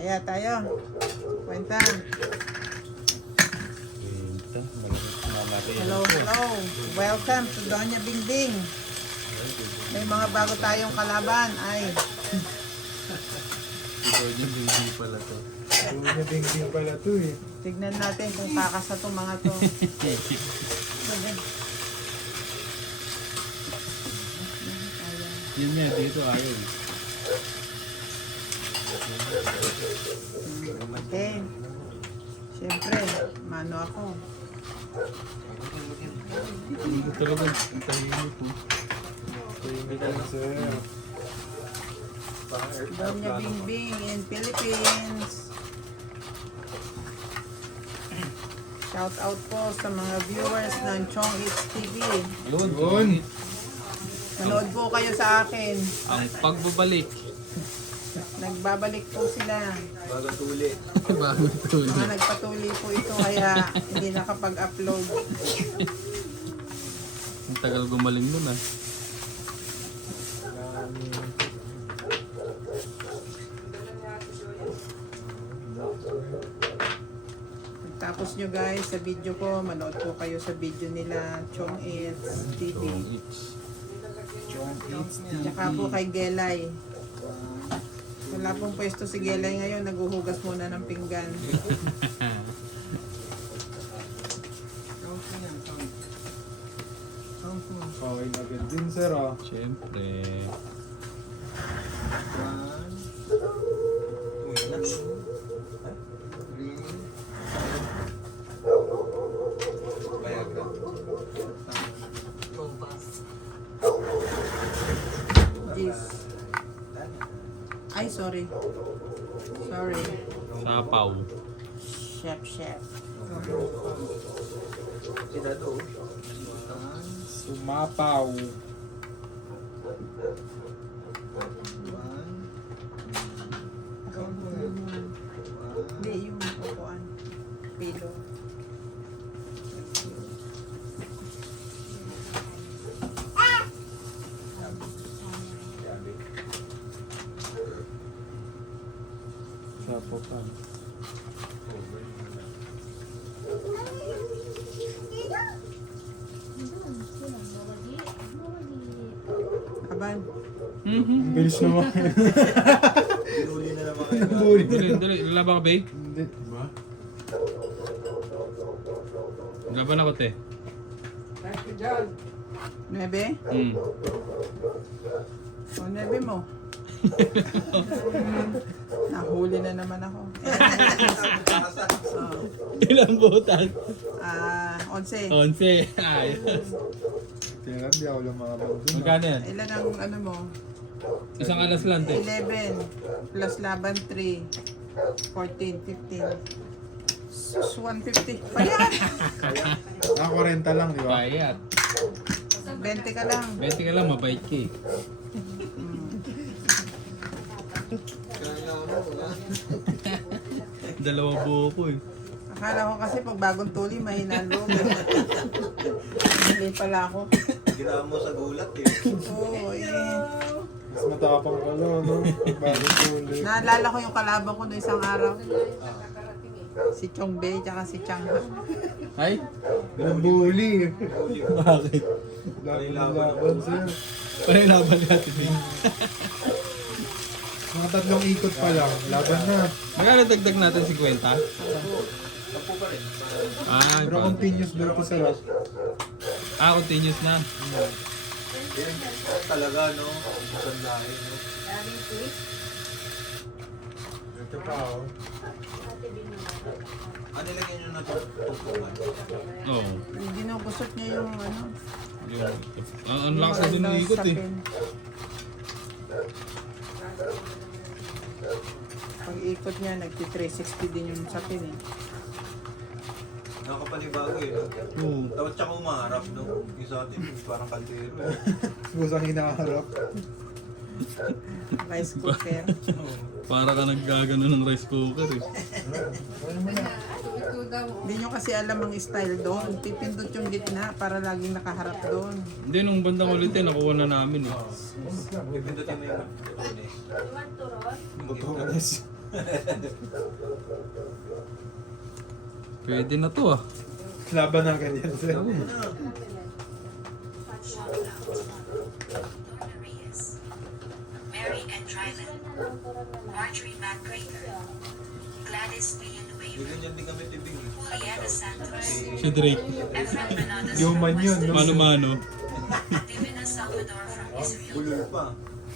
Kaya tayo. Kwenta. Hello, hello. Welcome to Doña Bingbing. May mga bago tayong kalaban. Ay. Doña Bingbing pala to. Doña Bingbing pala to eh. Tignan natin kung kakasa to mga to. Yun nga, dito ayaw. Okay. Siyempre, mano ako. Hindi ko talaga ang tahimik mo. Tahimik lang sir. Doña Bingbing in Philippines. Shout out po sa mga viewers ng Chong Eats TV. Yun. Manood po kayo sa akin. Ang pagbabalik. Nagbabalik po sila. Bagatuli. Bago tuloy. Mga nagpatuloy po ito kaya hindi nakapag-upload. Ang tagal gumaling nun ah. Tapos nyo guys, sa video ko, manood po kayo sa video nila Chong Eats TV. Tsaka po kay Gelay. Wala pong pwesto si Gelay ngayon, naguhugas muna ng pinggan. Okay na agad din sir ah. Siyempre. Jeez. Ay, sorry. Sorry. Sapaw. Chef. Sumapaw. Hindi, yung upuan. Pilo. Sapotan. Kaban. Ang bilis naman. Binuli na naman kayo. Bully. Dali. Lalaban ka, babe? Hindi. Ba? Laban ako, te. Nebe? Hmm. O, nebe mo. Nahuli na naman ako. Oh. Ilang butas? 11. 11. Ayos. Kaya nga di ako lumaban dun. Magkano yan? Ilan ang ano mo? Isang alas lang, te. 11 plus laban 3. 14, 15. Sus, 150. Payat! Ah, 40 lang di ba? Payat. 20 ka lang. 20 ka lang, mabait ka eh. Dalawa buo ko eh. Akala ko kasi pag bagong tuli, mahina ang loob. Hindi pala ako. Ginawa mo sa gulat eh. Oo, Mas matapang ka lang, no? Bago tuloy. Naalala ko yung kalaban ko noong isang araw. Si Chong Bei, tsaka si Chang Ha. Ay? Nabully. Bakit? Laban sir. Panay laban natin eh. Mga 3 ikot pa lang. Laban na. Magkano dagdag natin 50? Tapo pa rin. Ah, Pero continuous daw ito sir. continuous na. Yan talaga no. Isang lahi no. Ito pa oh. Ano nilagyan nyo na tutungan? Oo. Ginugusot niya yung ano. Ang lakas na dun ng ikot eh. sapin. Pag ikot niya, nagti-360 din yung sapin eh. Nakapanibago eh no. Oo. Tapos tsaka umaharap no. Yung sa atin parang kaldero eh. Busang hinaharap. Rice cooker. Para ka naggagano ng rice cooker eh. Hindi nyo kasi alam ang style doon. Pipindot yung gitna para laging nakaharap doon. Hindi, nung bandang ulit eh, nakuha na namin eh. Pipindutin mo yung botones. Botones. Pwede na to ah. Laban ng ganyan, sir. Oo. Mary and Dryland, Marjorie McGregor, Gladys Villanueva, Ganyan din kami tibing. Juliana Santos, Si Drake. Efrain Manadas Human from yun, West no? Mano-mano. Divina Salvador from Israel, Bulol pa.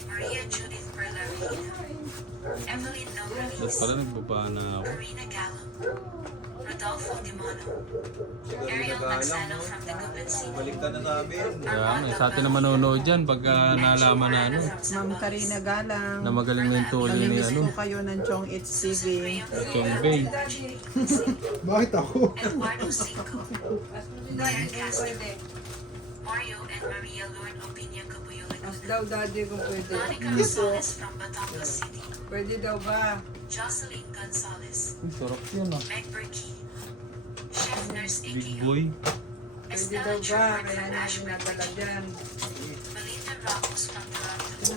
Maria Judith Perla Reid, Evelyn Ba't Nograles, pala nagbaba na ako? Karina Gallo, Rodolfo Dimono, Ariel Magsano from the Guban City, Balik ka na sa amin. Kaya may sa atin na manonood dyan pagka nalaman na ano. Ma'am Karina Galang. Na magaling na yung tuloy ni Namimiss ano. po kayo ng Chong It's TV. Chong Bay. Bakit ako? Eduardo Cinco, Claire Castro, Mario and Maria Lord Opinia Cabuyulan, Daw daddy kung pwede. Monica Rosales from Batangas City, Pwede daw ba? Jocelyn Gonzalez, Uy, sarap yun ah. Meg Berkey, Chef Nurse Big AKO, boy. Pwede Estella daw ba? Trevor Kaya from namin Ashburn, nadala dyan. Belinda Ramos from Toronto,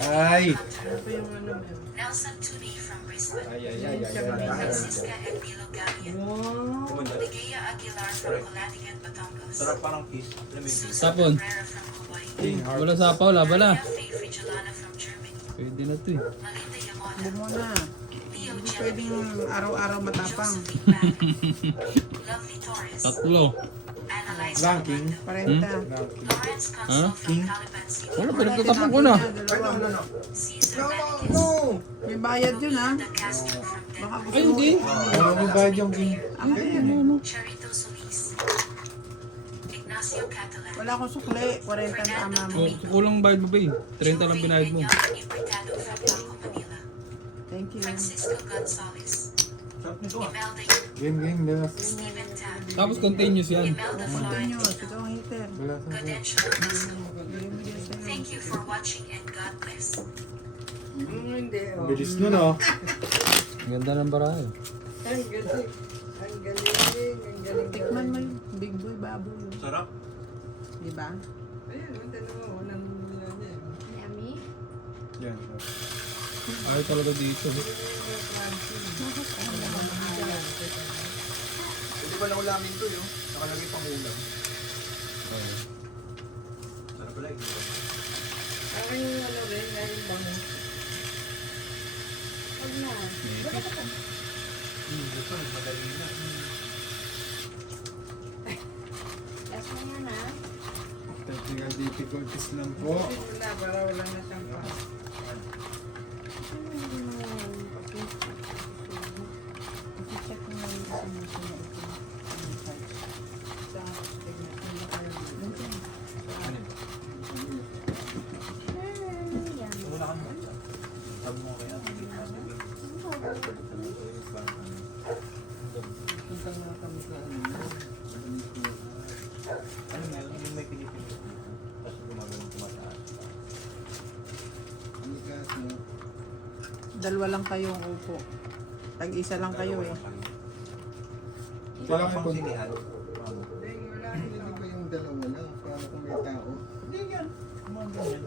Ay! Ano pa yung ano mo? Nelson Tooney from Brisbane, Ay, ay, ay, ay, ay. Francisca Edmilo Galian, Wow! Ligaya Aguilar from Colatigan, Batangas, Sarap parang kiss. Alam mo yun? Susan Sapon. Cabrera from Hawaii, King Heart. Wala sapaw, laban na. Maria Faye Frigilana from Germany, Pwede na to eh. Malinda Yamada, Huwag mo na. Leo Hindi Jelly, pwedeng araw-araw matapang. Josephine Bag, Lovely Torres, Tatlo. Annalisa Ranking. Amanda, 40. Lawrence Consul from Caliban City, Wala, pinagtatapon ko na. Caesar Venegas, May bayad yun ha. The Casting from Baka Denver, gusto Ay, mo. hindi. Ano mo ba yung king? Ako yan. Charito Solis, Ignacio Catalan, Wala akong sukli. 40 ang tama mo. Kulang bayad mo ba eh? 30 lang binayad mo. Joey Importado from Paco, Manila, Thank you. Francisco Gonzalez, Sarap nito ah. Imelda Game, wala. Stephen Tan, Tapos continuous yan. Imelda Continuous. Florentino, Ito ang hitter. Wala sa Gaudensio Ernesto. Bigyan sa'yo. Thank you for watching and God bless. Hindi oh. Bilis nun, oh. Ganda ng barahe. Ang galing. Ang galing. Ang galing. Tikman mo yung big boy baboy. Sarap. Diba? Ayun, ang tanong mo. Walang mula niya. Yan. Ay talaga dito. Pwede pala ulamin to yun. Nakalagay pang ulam. Sarap pala yun. Akin yung ano rin. Aking bango. Ito, madali na. Technical difficulties lang po. Wala, para wala na siyang pa. I-check mo na yung sumusunod. Wala ka naman dyan. Sabi mo kaya. Punta nga kami sa ano. Ano nga, yung may Pilipino. Tapos gumagano tumataas. Dalawa lang kayong upo. Tag-isa lang kayo eh. Wala pang sinihan. Wala. Hindi ba yung dalawa lang? Para kung may tao. Hindi yan. Mga ganyan.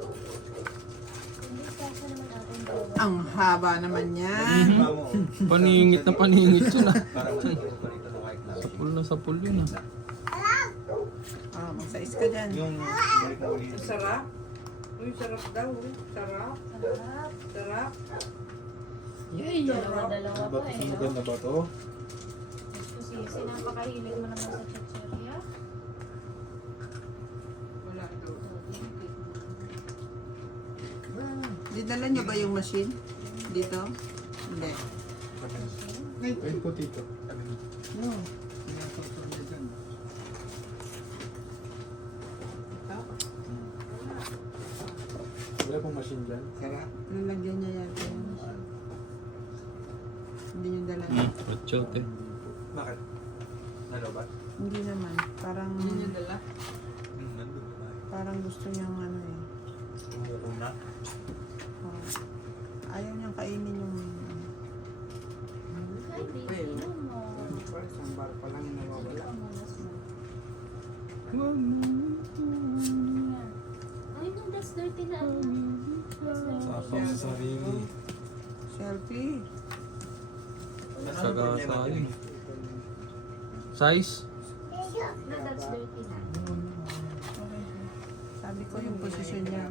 Ang haba naman yan. Diba mo? Paningit na paningit yun ah. Parang manipis pa rito ng white lang. Sapul na sapul yun ah. Ah, magsais ka dyan. Yung balik na ulit. Ang sarap. Uy, sarap daw. Sarap. Sarap. Dalawa-dalawa Ano ba pa ito? eh. Maganda ba ito? Kasi napakahilig mo naman sa chicheria. Wala daw. Dinala niyo ba yung machine? Dito? Hindi. Ay, po tito. No. Wala pong machine dyan. Sarap. Lalagyan niya yata yung machine. Hindi yung dala. Rachot eh. Bakit? Nalobat? Hindi naman. Parang, Hindi niya dala. Nandun na tayo. parang gusto niyang ano eh. Umuko na. Oh. Ayaw niyang kainin yung... Ay, baby, inom mo. Sambar pa lang nawawala. Ay, no, that's dirty na ano. That's dirty. Tapos sa sarili. Selfie. Sagasa yun. Size? No, that's dirty na. Sabi ko yung position niya.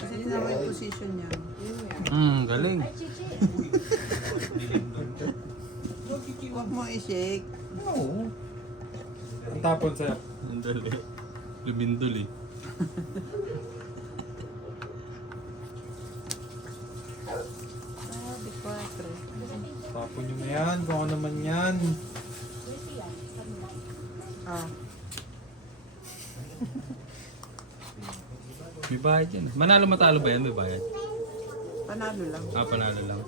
Kasi tinawa yung position niya. Galing. Ay, chichi. Huwag mo i-shake. Oo. Ang tapon sa'yo. Ang dali. Lumindol eh. Ah, di 4. Tapon nyo na yan, kung ano man yan. Dirty yan. Ah, May bayad yan. Manalo matalo ba yan? May bayad. panalo lang. Panalo lang.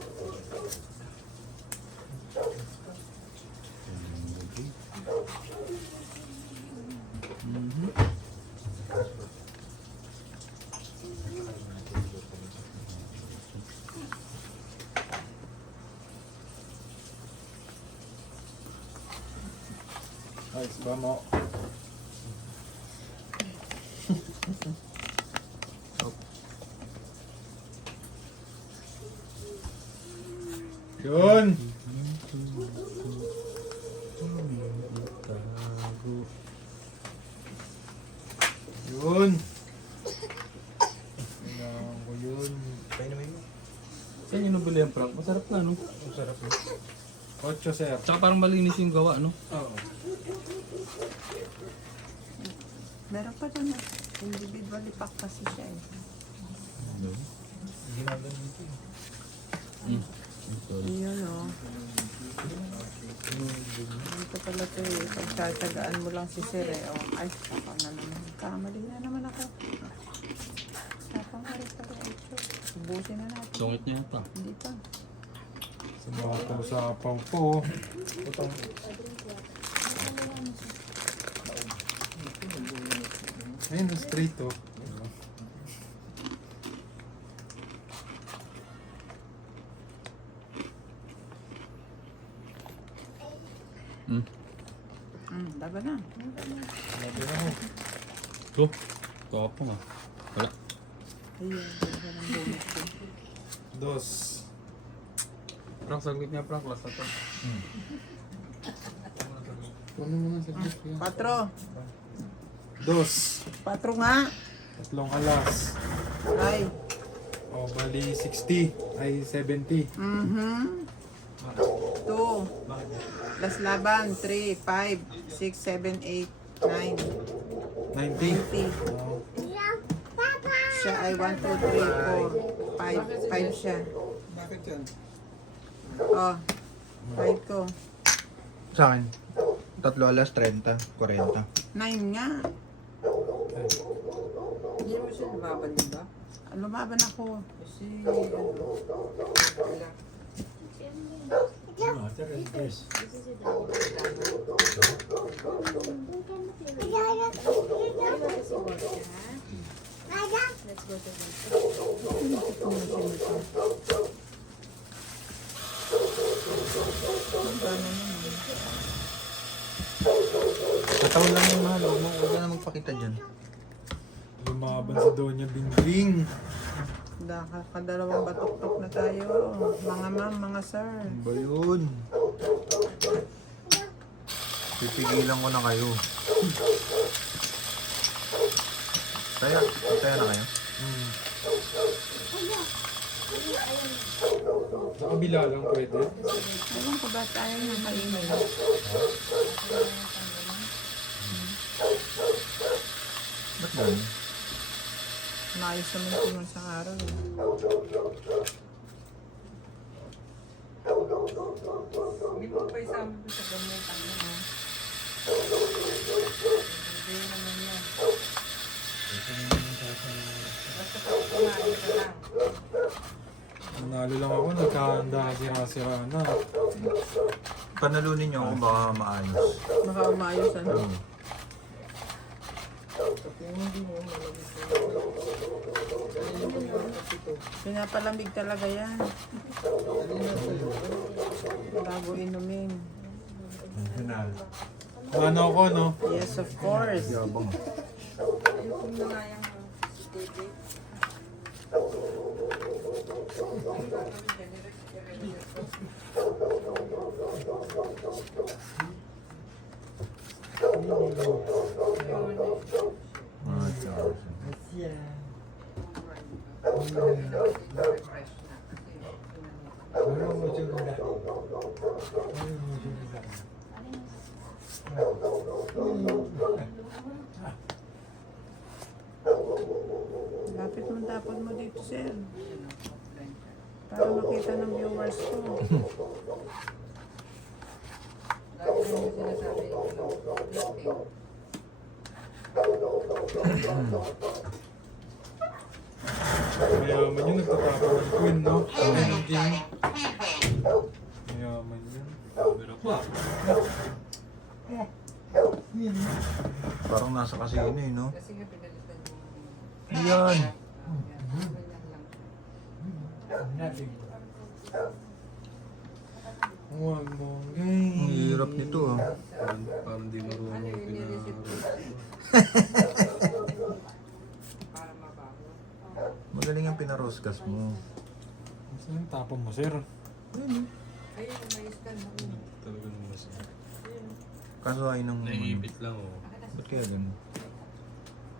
Ayos ba mo? Yun! Yun! Kailangan ko yun. Saan yung nabili ang prank? Masarap na, no? Masarap yun. 8 sir. Tsaka parang malinis yung gawa, no? Oo. Meron pa doon. Individually pack kasi siya eh. Sorry. Yun o. Dito pala ito eh. Pagtatagaan mo lang si Sir eh. Oh. Ay, ako na naman. Kamali na naman ako. Tapang aris pa rin. Ubusin na natin. Sungit niya ata. Hindi pa. Sa mga pausapaw ko. Ayun, straight to. Laban na. Sabi na ako. Ito. Ito nga. Wala. Ayun. Laban ang bonus ko. 2. Prank, saglit niya prank. Last na to. Ano mo na sa group yan? 4. 2. 4 nga. 3 alas. Ay. O, bali 60. Ay, 70. 2. Last laban. 3, 5, 6, 7, 8, 9, 90. 90. Oh, Siya ay 1, 2, 3, 4, 5. 5 siya. bakit yan? Oh. 5 ko. Sa akin, 3 alas 30, 40. 9 nga. Hindi mo siya lumaban, di ba? Lumaban ako. Kasi, wala. This is a double. Let's go to the Katawan lang yung mahal, huwag ka na magpakita dyan. Lumaban si Doña Bingbing. Kadalawang batok-tok na tayo. Mga ma'am, mga sir. Ano ba yun? Pipigilan ko na kayo. Taya na kayo. Sa kabila lang pwede. Ewan ko ba tayo ng maingay? Ba't ganun? Maayos naman ito nung isang araw eh. Hindi mo pa isama ko sa gamutan mo. Hindi naman yan. Basta pag kumain ka lang. Nanalo lang ako, nagkahanda sira-sira na. Panalunin nyo ako baka maayos. Baka umayos ano. Pinapalamig talaga yan. Bago inumin. Ano ako, no? Yes, of course. Yabang. Kung na nga yung TV. Ah, tsaka. Lapit mo tapon mo dito, sir. Para makita ng viewers ko. Lagi yung sinasabi ko. Mayaman yun, nagtatapon ng queen, no? Ng king. Mayaman yun. Pero pa. Parang nasa casino eh, no? Kasi nga pinalitan mo. Yan. Huwag mo, Ang hirap nito ah. Parang di marunong Para mabago. Magaling ang pinaroskas mo. Saan yung tapon mo, sir? Ayun, may stand mo. Talaga naman siya. Kaso ay nang... Naiipit lang oh. Ba't kaya ganun?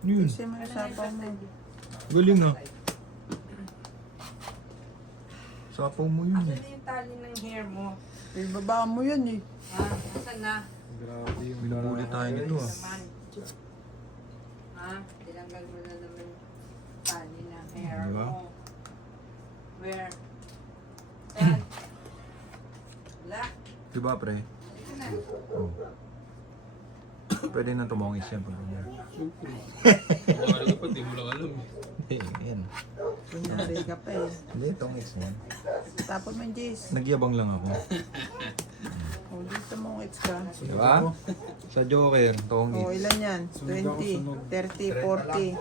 Yun. Kasi may sapaw mo. Galing ah. Sapaw mo yun Asan eh. na yung tali ng hair mo? Ibaba mo yun eh. Ha? Asan na? Grabe yung Binubuli tayo nito ah. Naman. Ha? Tinanggal mo na naman yung tali ng hair Diba? mo. Where? Saan? Wala. Diba pre? Ito na. Oh. Pwede na tumongis yan pag ganyan. Baka ka pa, di mo lang alam eh. Hindi, yan. Kunyari ka pa eh. Hindi, tongis yan. Tapon mo yung Jace. Nagyabang lang ako. O, dito mo its ka. Diba? Sa Joker, O, tongis. ilan yan? 20, 30, 40.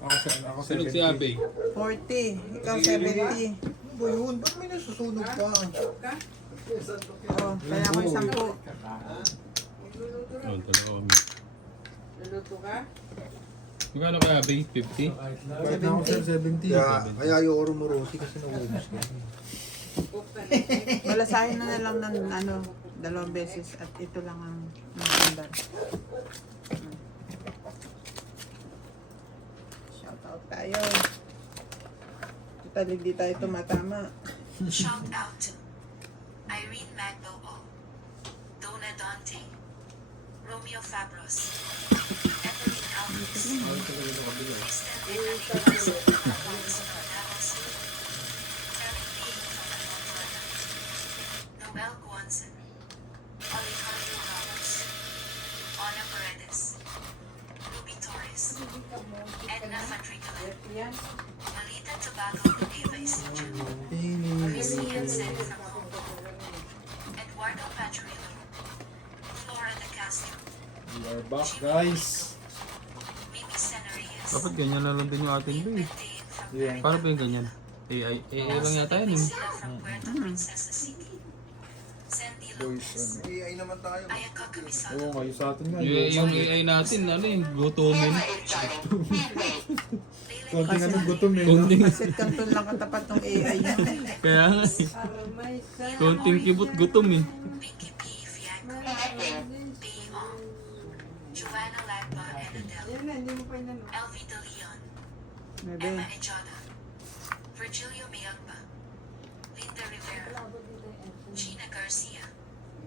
Ako Sunod si Abe. 40. Ikaw 70. Ba yun? Ba't may nasusunog pa? O, kaya ako yung 10. Magluluto na. Oh, talaga kami. Luluto ka? Magkano kaya Abe? 50? Kahit na ako, sir, 70. Kaya ayoko rumorosi kasi nauubos ko. Cook ka na. Malasahin na lang ng ano, 2 beses at ito lang ang maganda. Shout out tayo. Total, hindi tayo tumatama. Shout out to Irene Magno O, Donna Dante, Romeo Fabros, Evelyn Alves, Kristen Enriquez, Alfonso Canavas, Terry Payne from Almontrana, Noel Guanzon, Alejandro Ramos, Ana Paredes, Ruby Torres, Edna Fadrigalan, Yan. Malita Tobago and Eva Isidro, Chrissy Hansen from Hong Kong, Eduardo Pachuelo, Flora de Castro, We are back, guys. Mimi Senarias, Dapat ganyan na lang din yung ating Lee base. Bentein from Yeah. Paano ba yung ganyan? AI lang yata yun eh. Sila from Puerto Princesa City, Sandy Lopez, AI naman tayo. Ayaka Kamisado, Oo, kayo sa atin nga. Yung AI natin, ano yung gutumin. Konting anong gutom eh. Konting, Kasi kanton lang katapat ng AI niya. kaya nga eh. Para may sa... Konting kibot gutom eh. Pinky P. Fianco, B. Ong, Joanna Lagba and Adele, Yan na, hindi mo pa inano. Elvie De Leon, Bebe. Emma Ejada, Virgilio Mayagba, Linda Rivera, Gina Garcia,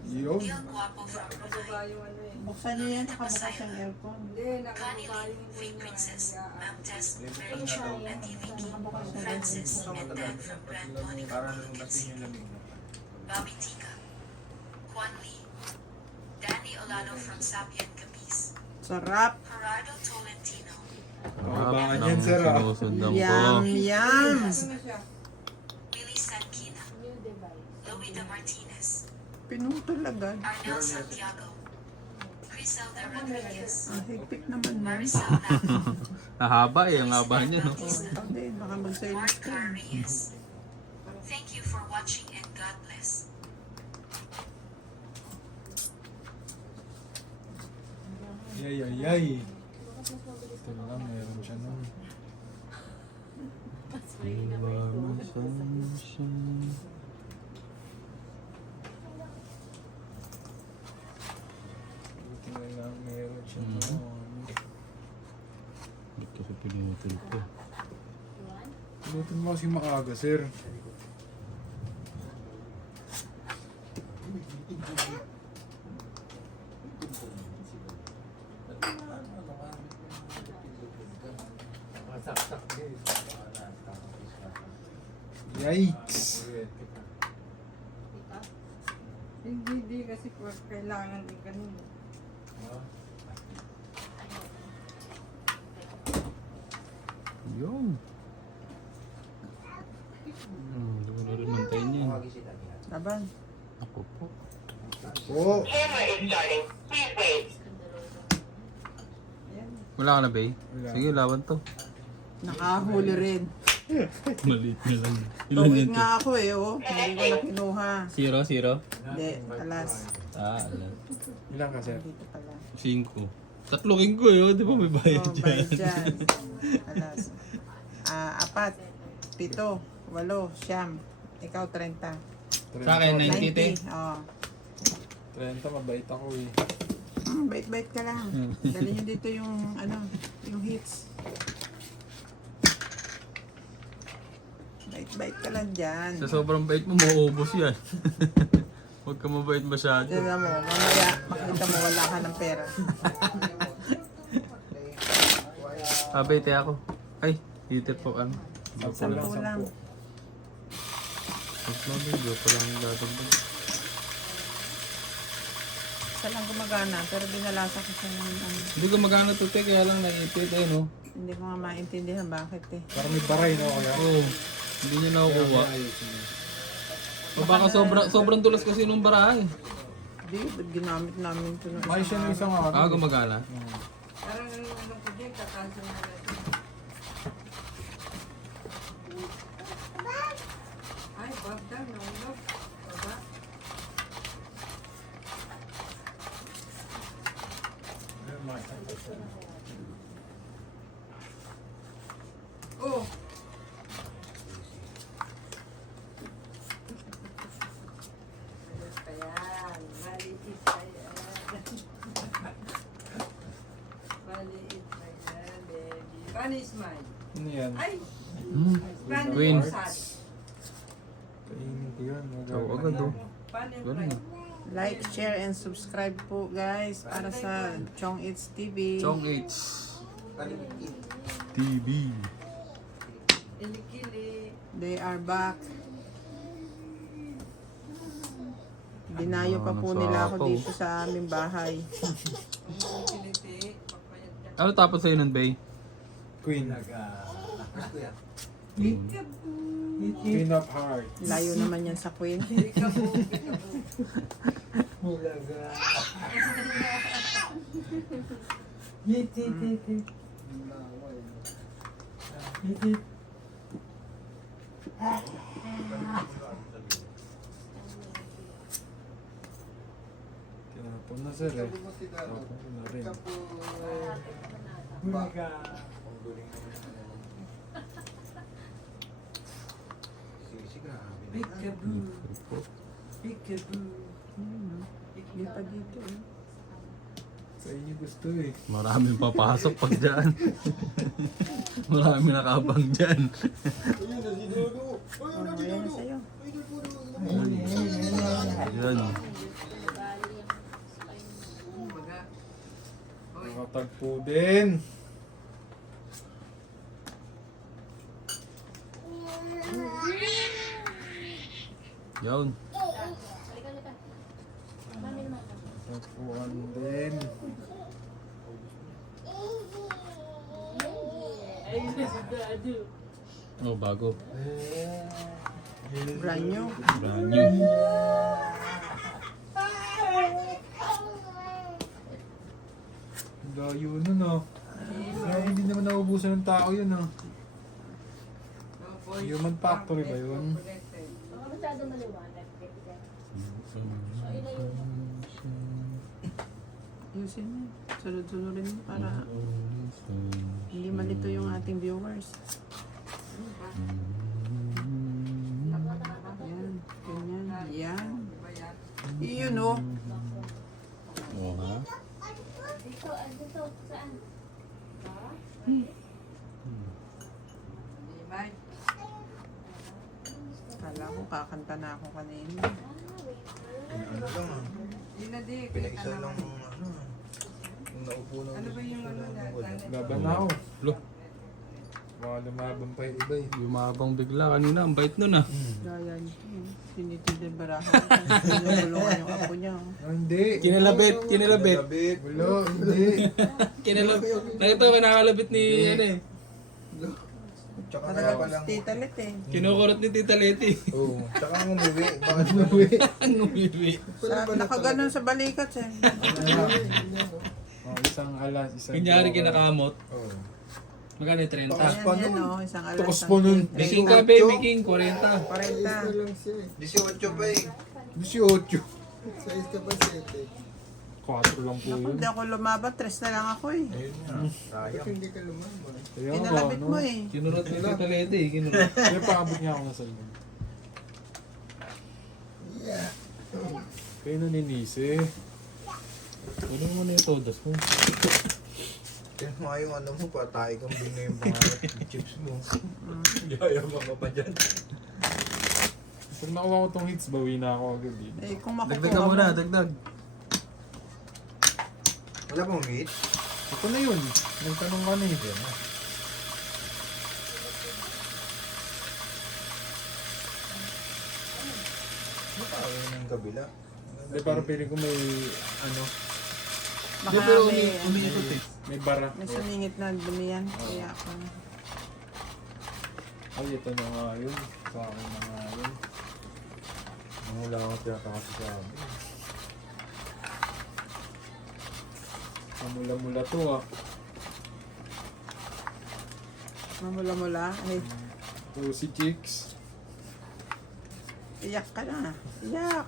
Yo. Gil Guapo from Brunei, Ba yung ano eh. Buksan niyo yan, nakabukas yung aircon. Hindi, Connie nakabuka Lynn, yung Faye Princess, Ma'am Tess, Mary Jo, Auntie Vicky, Nakabukas yung Francis, and Dan from Grand Monica, Bobby Tika, Juan Lee, Danny Olano from Sapien Capiz, Sarap. Gerardo Tolentino, Abangan yan, sir, ah. Sinusundan ko. Yum, yum. Ano na siya? Willie Sankina, Louis De Martinez, Pinutol agad. Arnel Santiago, Griselda Rodriguez, Ang higpit naman mo. Maricel Napo, Nahaba eh, ang haba niya no. Hindi, baka Mark mag-silence ka. Car Reyes. Thank you for watching and God bless. Yay, yay, yay. Ito na lang, meron siya nun. Buti na lang, meron Tulpo. Lutin mo kasi maaga, sir. Yikes! Hindi kasi kailangan din kanina. Yun. Wala rin mantayin niya. Laban. Ako po. Oh! Wala ka na, Bay? Wala. Sige, laban to. Nakahuli rin. Maliit na lang. Ilan Tawid yan to? nga ako eh, oh. Hindi ko na kinuha. 0? Hindi, alas. Alam. Ilan ka, sir? Dito pala. 5. Tatlo king ko yun. Di ba may bayad Oh, dyan? bayad dyan. Alas. 4, 7, 8, siyam. Ikaw 30. Sa akin, 90 te. Oh. 30, mabait ako eh. Bait-bait ka lang. Dali nyo dito yung, yung hits. Bait-bait ka lang dyan. Sa sobrang bait mo, mauubos yan. Huwag ka mabait masyado. Tignan mo, mamaya makita mo wala ka ng pera. Bait ako. Ay, hitit po ano. Sampu lang. Huwag na medyo, parang dadagdag. Isa lang gumagana, pero binalasa ko siya ng Hindi ko magana to, te, kaya lang naipit eh, no? hindi ko nga maintindihan bakit eh. Parang may baray, no? Kaya Oo. Hindi niya nakukuha. ayusin niya. O baka sobrang dulas kasi nung barahay. Hindi, ba't ginamit namin ito ng May siya ng isang araw. Ah, gumagana. Parang ano ko din, kakaso na natin. Ay, bagda, naulog. Baba. Oh! Ayan, maliit pa yan. Maliit pa yan, baby. Paano smile? Ano yan? Ay! Hmm. Paano Queen. yung sad? Kainin ko yun. Oo, agad oh. Paano yung Ganun pride? ah. Like, share, and subscribe po guys para sa Chong It's TV. Chong H. TV. Kilikili. They are back. Dinayo pa po nila ako dito sa aming bahay. Kiliti. Papayat ka. Ano tapos sa'yo nun, Bay? Queen. Peekaboo. Queen of Hearts. Layo naman yan sa Queen. Peekaboo. Peekaboo. Tinapon na, sir eh. Tinapon ko na rin. Peekaboo. Peekaboo. Hindi pa dito eh. Sa inyo gusto eh. Maraming papasok pag dyan. Maraming nakabang dyan. Oh, ayan na sa'yo. Yan. Baga. Oy. Nakatagpo din. Yan. Natagpuan din. Oh, bago. Brand new. Brand new. Layo nun ah. Kaya hindi naman naubusan ng tao yun ah. Human factory ba yun? Baka masyado maliwanag. Ayusin mo. Sunod-sunodin mo para hindi malito yung ating viewers. Yan. Ganyan. Yan. Iyon oh. Oh, ha? Dito, dito, saan? ako, kakanta na ako kanina. Ano lang ah. Yun na di, Pinaisa kita lang naman. ano. Yung naupo ng Ano ba yung ano dati? Laban na ako. Lo, Baka lumabang pa yung iba eh. lumabang bigla kanina. Ang bait nun ah. Gaya niyo. Sinitid baraha. Tinulungan yung apo niya. Ah, hindi. Kinalabit, kinalabit. Labit. Wala, hindi. Kinalabit. Nakita mo, nakakalabit ni ano eh. Tsaka kaya Talaga palang... si Tita Let eh. Kinukurot ni Tita Leti. Oo. Tsaka ang umuwi. Bakit umuwi? Ang umiwi. Nakaganon sa balikat eh. Oh, isang alas, isang Kunyari joker. kinakamot. Oo. Magkano yung 30? Takas pa Ayan, nun. oh, isang alas. Tukos po nun. Baking ka, baby king, 40. 40. 18 pa eh. 18. 4 lang po Ako, yun. hindi ako lumaban. 3 na lang ako eh. Ayun nga. Sayang. Kaya Kinalabit mo eh. Kinurot ni Tita Leti, kinurot. Kaya paabot niya ako na sa loob. Kayo naninisi. Ano mo na yung todas mo? Kaya mga yung ano mo, patay kang bing na yung pangarap ng chips mo. Yayama ka pa dyan. Pag nakuha ko tong hits, bawi na ako agad eh. Eh, kung Dagdag makukuha ka mo. muna, dagdag. Wala pong meat? Ito na yun. Nagtanong ka na eh. Baka yun yung kabila. Hindi, parang feeling ko may, ano, Baka may, umiikot eh. may bara. may sumingit na dumi yan. Kaya ako. Ay, ito na nga yun. Sa akin na nga yun. Wala akong tiyata kasi sa amin. Mula-mula to ah. Mamula-mula. Ay, Pussy chicks. iyak ka na. Iyak.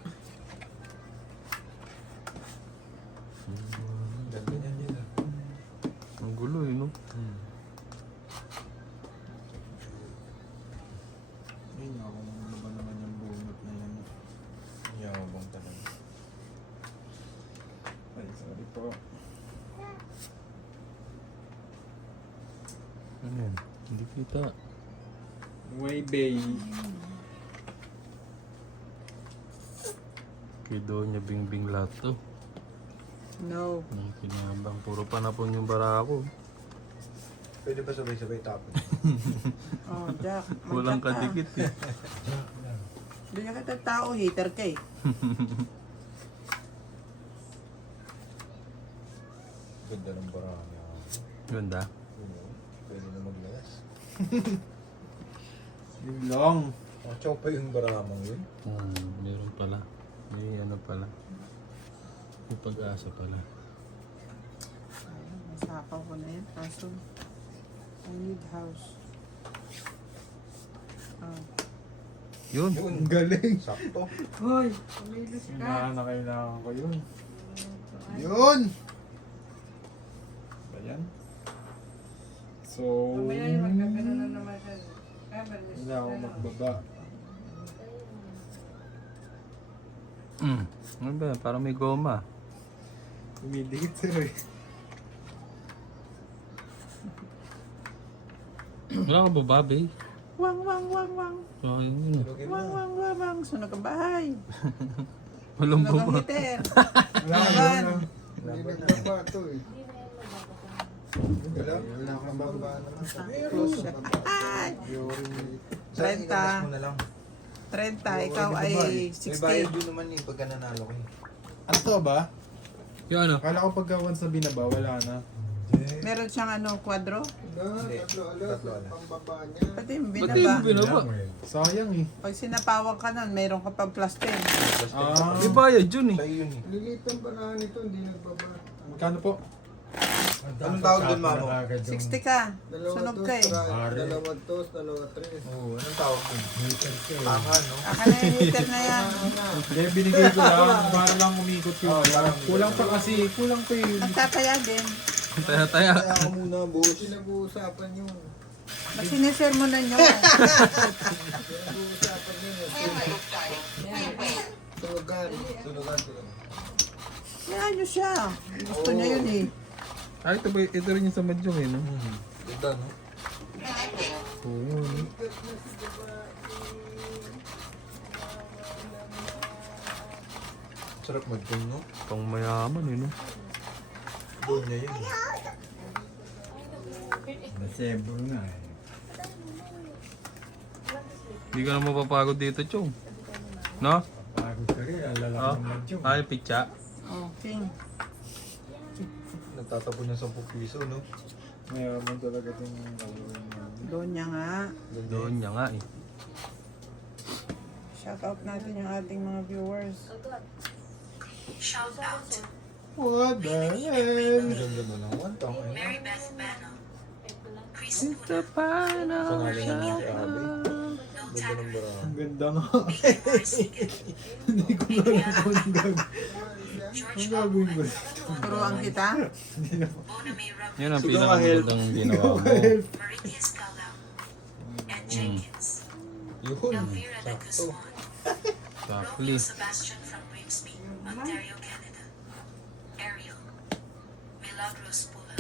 Ganda niyan yun ah. Ang gulo eh, no? Ayun ako, ano ba naman yung bunot na yan. Yabang talaga. Ay, sorry po. Ano yan? Hindi kita. Way bay. Kido niya bing-bing lahat to. No. Ang kinabang. Puro panapon yung bara ko. Pwede ba sabay-sabay tapon? Oh, Jack. Walang mag-jack ka. kadikit eh. Bigyan kita tao, hater ka eh. Ganda ng barangay. Ganda. Pwede na maglayas. Yun lang. Chow pa yung baramang yun. Meron pala. May ano pala. May pag-asa pala. Ayun, nasapaw ko na yan. Kaso, I need house. Oh. Yun. Ang galing. Sakto. Hoy, kumilos Yun ka. na kailangan ko yun. Yun! Ba yan? So, Mamaya yung magkagano na naman siya. Kabalis hindi ako magbaba. Ano ba? Parang may goma. Umidikit sir eh. Wala ka ba, Bobby? Wang, wang, wang, wang. So, yun. Lugin Wang, mo. wang, wang, wang. Sunog ang bahay. Walang Sunog ang goma. heater. Wala ka Laban. yun. Laban na. Wala. Wala akong bababa naman. Close siya. Ay! Saan 30. ikalas mo na lang? 30. Ikaw ay May bayad 60. din naman eh pagka nanalo ko eh. Ano to ba? Yung ano? Akala ko pagka once na binaba, wala na. Meron siyang ano, kwadro. Hindi. Tatlo alas. Pati yung Ba't yung binaba. binaba? Sayang eh. Pag sinapawag ka nun, mayroon ka pang plus 10. Ah, May bayad yun eh. Sa'yo yun eh. Lilitan pa na nito, hindi nagbaba. magkano po? Anong tawag doon, mamo? 60 ka. Sunog ka eh. Dalawang tos, dalawa tres. Oo, anong tawag doon? Tama, no? Aka na yung heater na yan. Hindi, binigay ko lang para lang umikot yun. Kulang pa kasi, kulang pa yun. Nagtataya din. Taya-taya. Kaya ako muna, boss. Pinag-uusapan yun. Ba't sinisermonan nyo? Pinag-uusapan yun. Tulugan. Sunugan. Kaya nyo siya. Gusto niya yun eh. Ay, ito rin yung sa madyong eh, no? Ganda, no? Oo, no? Sarap mag-gun, no? Pang mayaman eh, no? Doon niya yun. Nasebo nga eh. Hindi ka na mapapagod dito, Chong. No? Pagod ka rin, ang lalaki Oh, ng madyong. ay, pitsa. Oh, King. Nagtatapon niya 10 piso, no? Mayaman talaga itong kalawin namin. Doon niya nga. Doon niya nga eh. Shout out natin yung ating mga viewers. Shout out. What the hell? Ang ganda mo ng wantong. Mary Beth Bano. Chris It's Puna. a final Pangalan niya si shot. Abby. No Ganda ng Tanner. barahan. Ang ganda nga. Big Morris Higgin. Hindi ko na alam kung anong gagawin. George Ang gagawin ko. Turuan kita. Bona May Rubin. Yun ang Siguro pinakamagandang ginawa mo. Maritias Calao. Ed Jenkins. Yun. Elvira de Sakto. Guzman. Exactly. Romeo Sebastian from Grimsby, Ontario, Canada. Ariel. Milagros Pula.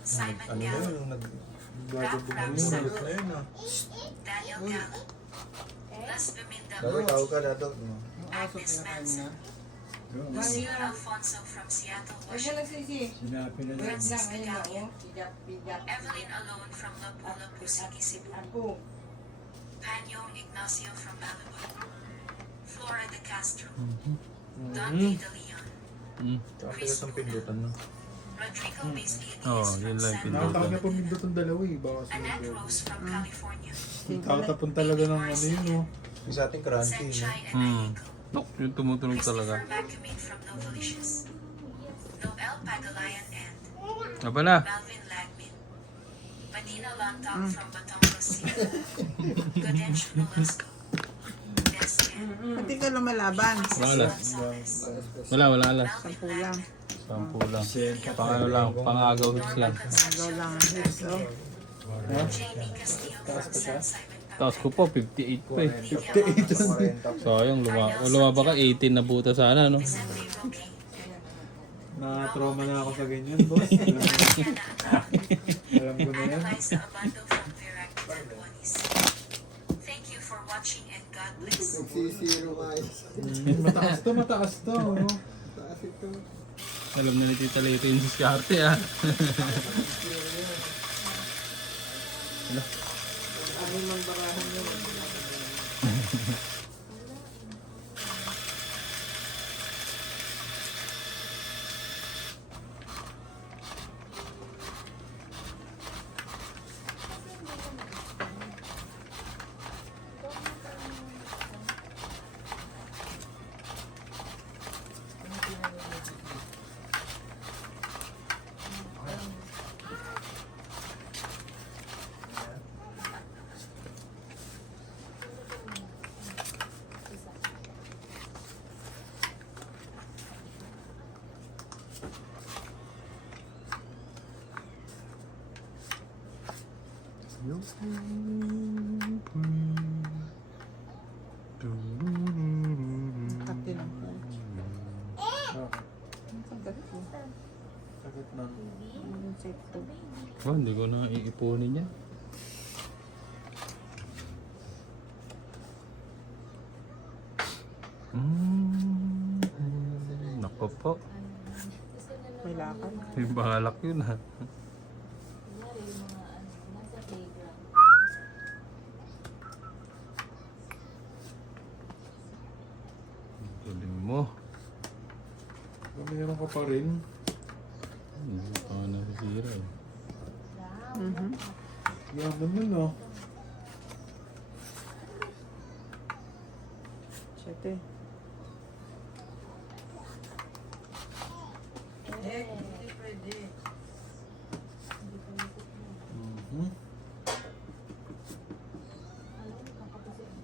Simon Ano na Gallo. yun? Yung Rap Ano Rap yung Sam. nalot na yun, ah? Daniel Gallo. Las Beminda Dapat tao ka dato. no? Agnes Manson. Doon. Lucille Alfonso from Seattle, Ay, Washington. siya sisi. Sinabi na lang. Francis Ayun na, Pagalian. oh. Pijap. Evelyn Alone from Lapu-Lapu, Cebu. Apo. Panyong Ignacio from Malibu. Flora de Castro. Mhm. Dante de Leon. Mm. Kakakilas ang pindutan, no? Rodrigo Beasley Oh, Diaz yun from lang San pindutan. Nakatapon niya pumindot ang dalawa eh. Baka Annette sila. Rose from California. Nakatapon talaga ng ano yun, oh. Yung sa ating crunchy, no? Senchai and Hmm. Ayeko. Tok, yung tumutunog talaga. Christopher Macumine from Novelicious. Noel Pagalayan and Aba na. Malvin Lagmin. Padina Lantak from Batangas City. Gadench Nolasco. Desken. Pati ka lumalaban. Wala. Wala alas. 10 lang. 10 lang. Pang ano lang, pang-agaw hits lang. Agaw lang ang hits, oh. Jamie Castillo from San Simon Taas ko po, 58 pa eh. 40 Sayang, lumaba ka, 18 na buta sana, no? Vicente Roque. Na-trauma na ako sa ganyan, boss. Alam ko na yan. Analyze the Abando from Verac Buanis. Thank you for watching and God bless. Nagsisiro nga yun. Mataas to, oh. Taas ito. Alam na ni Tita Lito yung diskarte, ah. Aming mangbarahan yun. Kati ng coach. Ang sagat ko. Sakit na. Ang sekto. Oh, hindi ko na iipunin yan. Nako po. May lakad. May balak yun, ha. Galing mo. Meron ka pa rin. Hindi pa nga nasisira eh. Yaman nun, oh. Siyete. Hindi pwede. Mhm.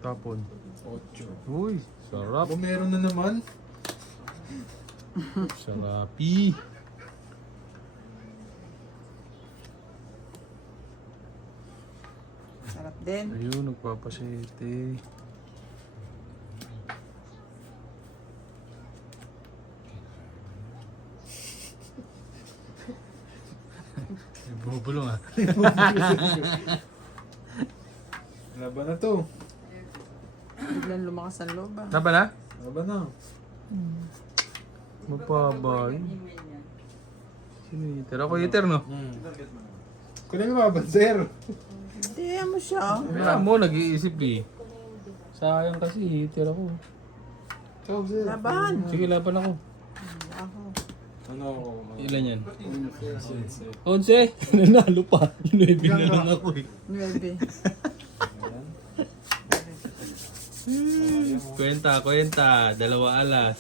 Tapon. 8. Uy, sarap. Ako meron na naman. Sarapi. Sarap din. Ayun, nagpapasete. Bumubulong, ah. Laban na to. Biglang lumakas ang loob, ah. Tama na? Laban na. Mababa yun. Email niya. Sino heater? Ako heater, no? Kunin mo ba, sir? Hindi mo siya. Wala mo, nag-iisip eh. Sayang kasi heater ako. Ikaw, sir. Laban. Sige, laban ako. Ako. Ano ako? Ilan yan? 11? Nanalo pa. 9 na lang ako eh. 9. Kwenta. 2 alas.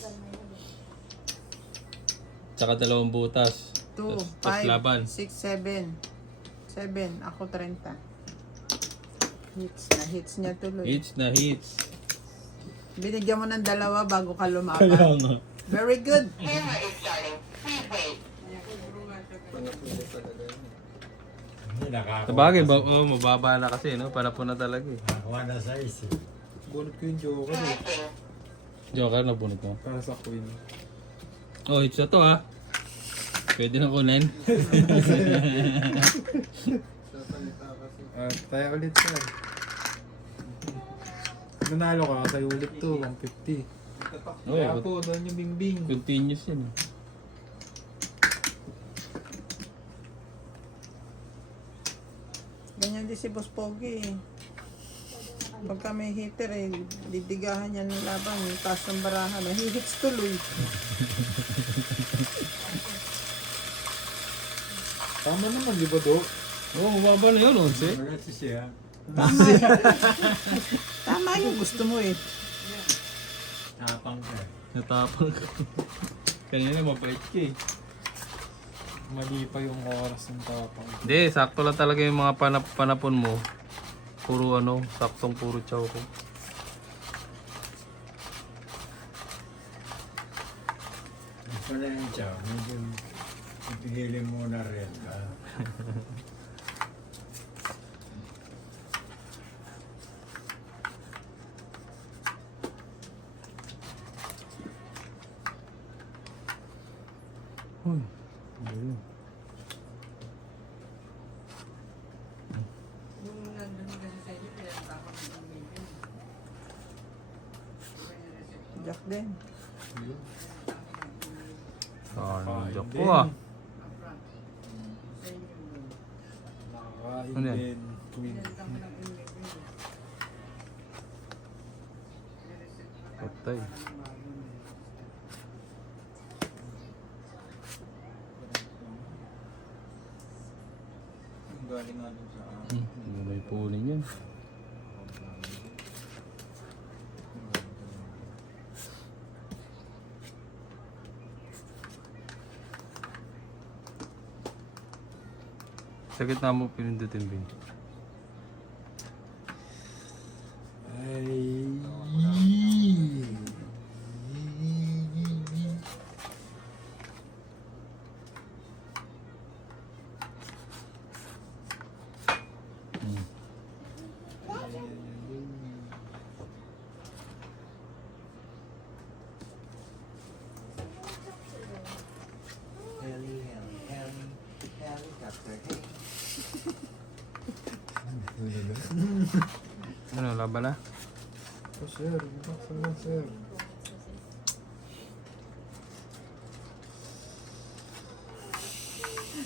Tsaka 2 butas. 2, Tas 5, laban. 6, 7. 7. Ako 30. Hits na. Hits niya tuloy. Hits na hits. Binigyan mo ng 2 bago ka Kaya lumaban. nga. Very good. Sabagay, mababa na kasi, no? Panapon na talaga eh. Bunot ko yung joker eh. Joker, nabunot mo. Para sa queen. Oh, hits na to ha. Pwede na kunin. Tayo ulit, sir. Nanalo ka, tayo ulit to, 150. Kaya Oh, po, doon yung bingbing. continuous yan. Ganyan din si Boss Pogi eh. Pagka may hitter eh, didigahan niya ng laban, yung taas ng barahan, nahihits tuloy. Tama naman, di ba, Do? Oh, mababa na yun, 11. Tama yung gusto mo eh. Natapang ka. Kanina mabait ka eh. Mali pa yung oras ng tapang. Hindi, sakto lang talaga yung mga panapon mo. Puro saktong puro chow ko. Wala yung chow, medyo itigilin mo na rin. Uy, ayun. Yung nandun kasi sa inyo, kaya tapos ng email. Jack din. Joke po ah. Upfront. Sa inyo doon. Nakakain Ano yan? din. Queen. Pinalitan ko ng email ko yun. I-reset ko lang Patay. para ng bago na. Ang galing nga dun sa May punin yan. Sa gitna mo pinundutin, Bin. Ay. helicopter. Ano, laban na? Oh, sir. Relax naman, sir.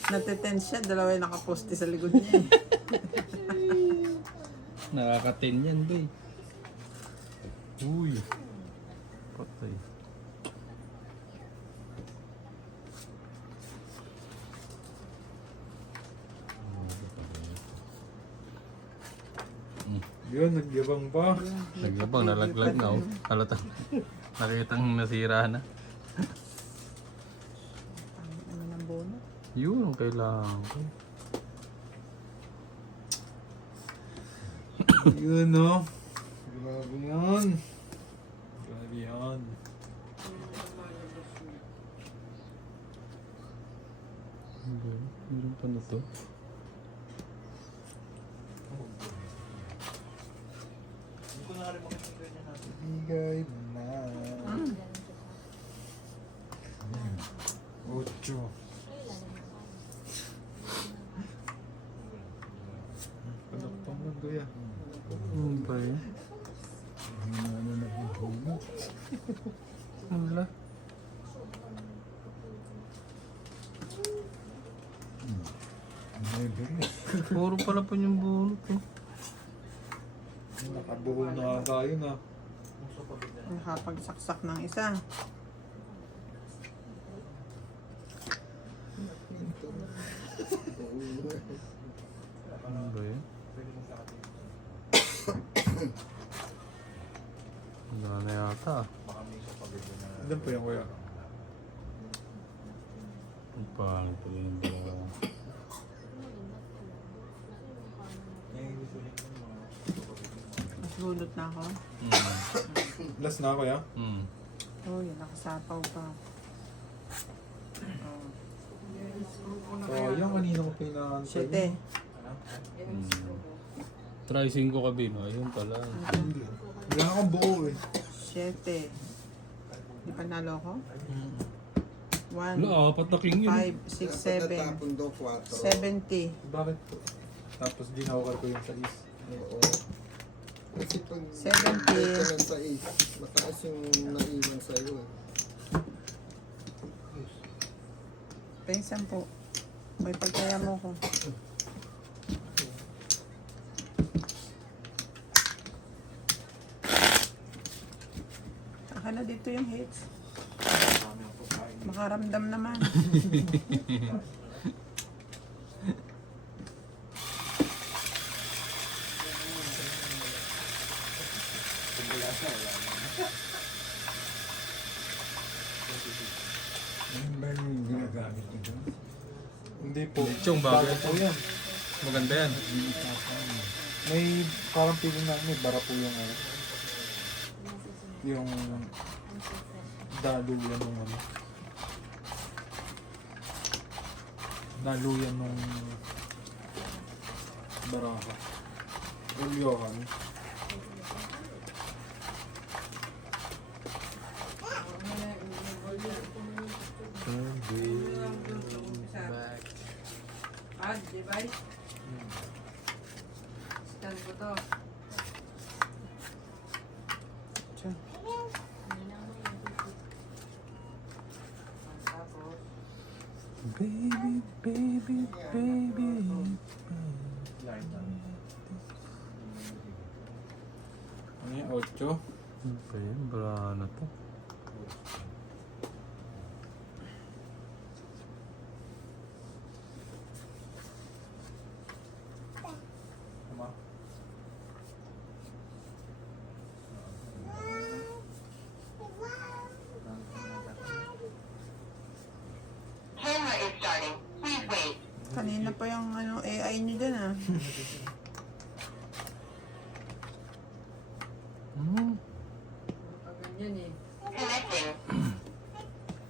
Natitense siya, dalawa yung nakaposte sa likod niya. Nakaka-10 yan, Bay. Uy. Patay. Yun, nagyabang pa. Naglabang, nalaglag na oh. Halatang nakitang nasira na. Ano ng bono? Yun ang kailangan ko. Yun, no? Grabe yan. Grabe yan. Meron pa na to. Hindi ko na rin makikita niya natin. Bigay na. 8. Padaktang lang, kuya. Ano ba yun? Wala. May bigay. Puro pala po yung bunot eh. Nakabuo na aga yun ah. Nakapagsaksak ng isa. Ano ba yun? Wala na yata. Doon po yung kuya. Ang pangit pala yung dalawa. Mas gulot na ako. Last na kuya. Oh, yun, nakasapaw pa. Oh. So, yung kanina ko pinaantay. 7. Try 5 kabino. Ayun pala. Wala akong buo eh. 7. Di pa nalo ko? 1, Wala, apat na king yun. 5, 6, 7, Natapon daw 4. 70. Bakit po? Tapos dinawakar ko yung sa is. Oo. Kasi pag 70. ito lang sa 8, mataas yung naiwan sa'yo eh. Pensan po. May pagkaya mo ko. Saka na dito yung hits. Makaramdam naman. Ano ba yung ginagamit nito? Hindi po. Lechong bagay Bago po yan. Maganda yan. May parang feeling na may bara po yung ano. Yung daluyan ng ano. Daluyan ng baraha. Ulyohan. Add device. Stand ko to. Tiyan. Tapos, Baby, baby, baby. Ano yung 8? Ano ba yun? Bra na to. Camera is starting. Please wait. Kanina pa yung ano, AI nyo dyan ah. pag ganyan eh. Connecting.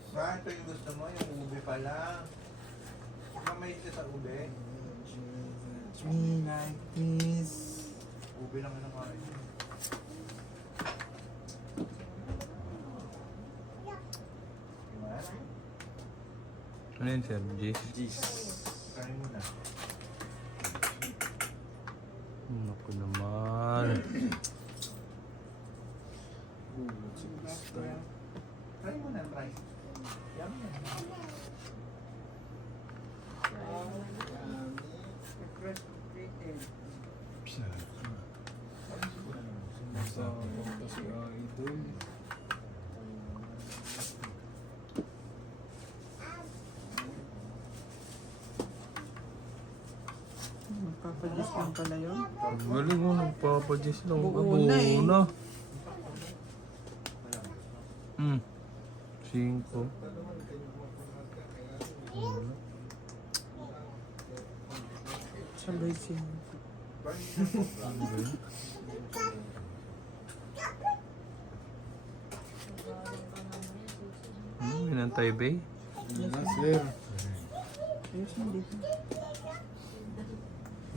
Saan ito yung gusto mo? Yung ube pala. Mamay siya sa ube. Touch me like this. Ube lang ang nakain. Diba? Ano yun, sir? Gis? Jeez. Kain mo na. Naku naman. Kain mo na, Bryce. Yum yan. Request completed. Sa punta si Idol. Magpapadis lang pala yun. Galing mo, nagpapadis lang. Buo na eh. Buo na. 5. Sabay siya. Ano ba yun? Inantay bay? Yes, sir. Ayos mo dito.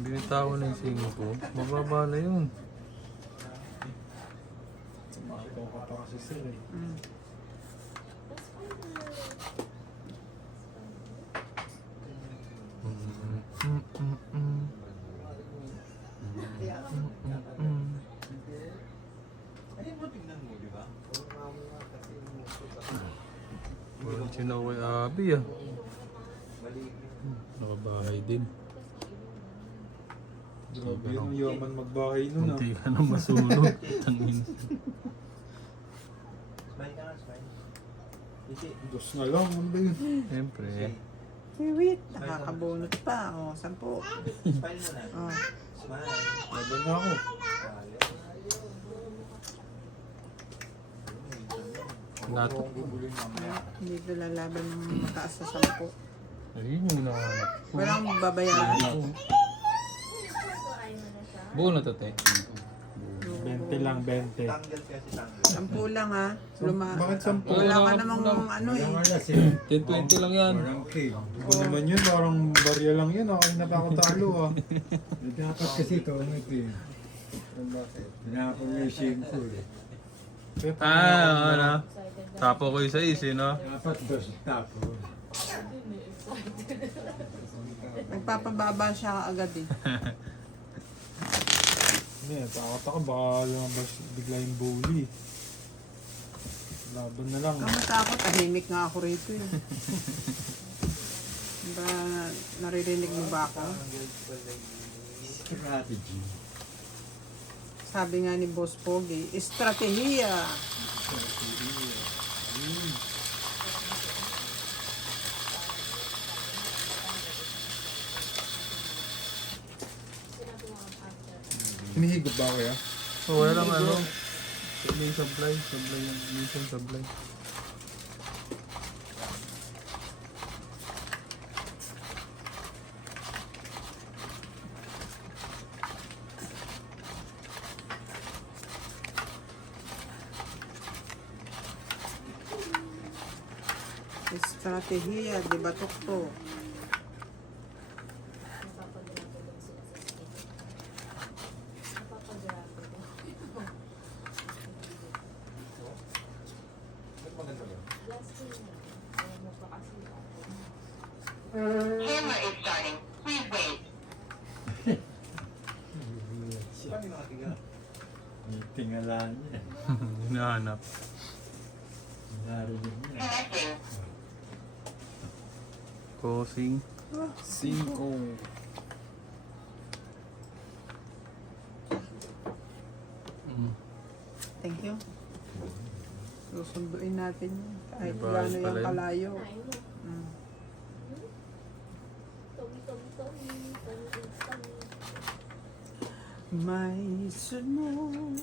Binitawan na yung 5. Mababa na yun. Makakaw ka pa kasi sir eh. Ayun mo, tignan mo, di ba? Walang sinaway abi ah. Balik. Nakabahay din. Grabe yun, ang yaman magbahay nun ah. Munti ka na masulog. Tangin. Smile ka nga, smile. Iti. Dos na lang, ano ba yun? Siyempre. Wait, nakakabunot pa. O, 10. Smile mo na. O, Smile. Laban na ako. Lahat. Kung gugulin mamaya. dito lalaban ng mataas sa 10. Ayun yung hinahanap ko. Walang babayaran. Buo na to, te. 20 lang, 20. Tanggel kasi tanggel. 10 lang ha. Bakit 10? Wala ka namang ano eh. Walang alas eh. 10-20 lang yan. Walang cake. Iba naman yun, parang barya lang yun. Okay na pa ako talo ah. Eh, dapat kasi ito, ano ito eh. Pinaka-commission ko eh. Ano? Tapo ko yung 6, no? Dapat dos tapo. Nagpapababa siya agad eh. Hindi, takot ako. Baka lumabas bigla yung bully. Laban na lang. Ang matakot, tahimik nga ako rito eh. Ba, naririnig mo ba ako? Strategy. Sabi nga ni Boss Pogi, estratehiya. Hinihigop ba ako ya? So, wala lang ano. Sablay, sablay. Sablay yung mission, sablay. Estratehiya, di ba tukto? Camera is starting. Please wait. Paano yung nakatingala? Tingala niya. Hinahanap. Narinig niya. Connecting. Crossing. 5. Thank you. Susunduin natin yun. Kahit Diba, gano'n ayos yung pala yun. kalayo. Mm. May sunod.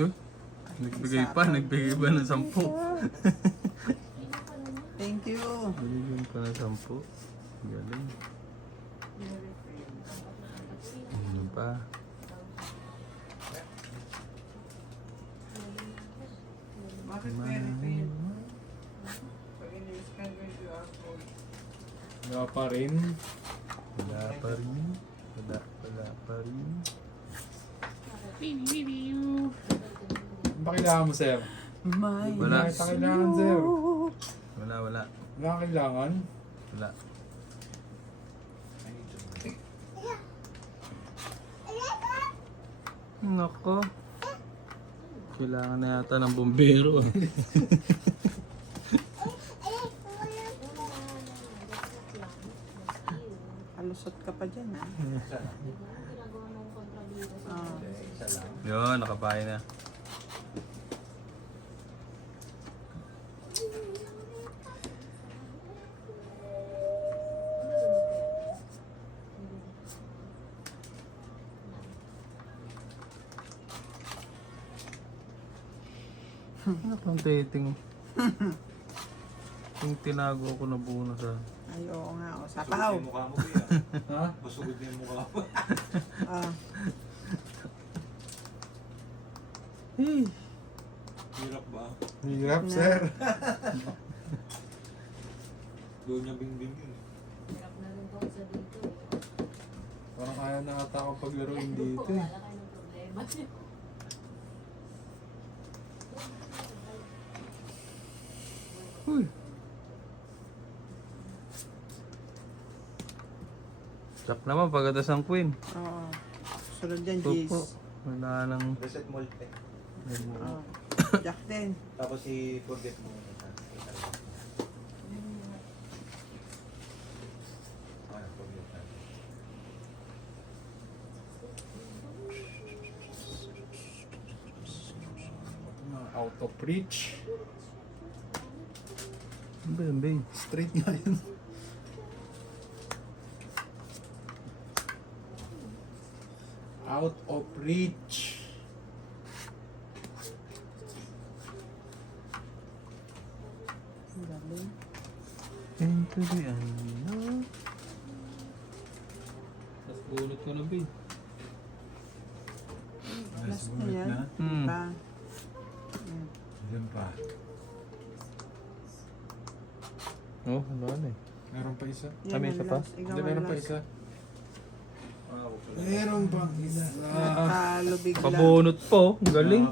Yun. Nagbigay pa ng 10. Thank you. Bigyan pa ng 10. Galing. Ano pa? Bakit may refill? Pag in-scan ko yung QR code. Wala pa rin. Wala pa rin. Wala pa rin. Ano ba kailangan mo, sir? May Wala. Bakit kailangan, sir? Wala. Wala kang kailangan? Wala. Nako. Kailangan na yata ng bumbero. Alusot ka pa dyan. Ah. Ah. Isa lang. Yun, nakabahay na. Ano pang dating? Yung tinago ko na buo na sa... Ay, oo nga. O, Busugod sapaw. yung mukha mo, kuya. Ha? Busugod na yung mukha mo. Ah. Hirap ba? Hirap, sir. Doon niya bing-bing yun. Hirap na rin po sa dito. Parang kaya na ata akong paglaruin dito eh. Wala kayo ng problema. Uy! Chak naman pagkatas ng queen. Oo. Sunod dyan, Opo. Gis. Wala nang... Reset mo ulit eh. Oo. Jack din. Tapos i-forget mo. Forget na. Out of reach. Ano ba yun, babe? Straight nga yun. Out of reach. Ang galing. Into the unknown. Tapos bunot ko na, babe. Last na Sulit yan. na. Pa. Diyan pa. Oh, wala na eh. Meron pa isa. Yan Kami ang isa pa? last. Ikaw Hindi, ang meron pa last. isa. Meron pa isa. Natalo bigla. Pabunot po. Ang galing.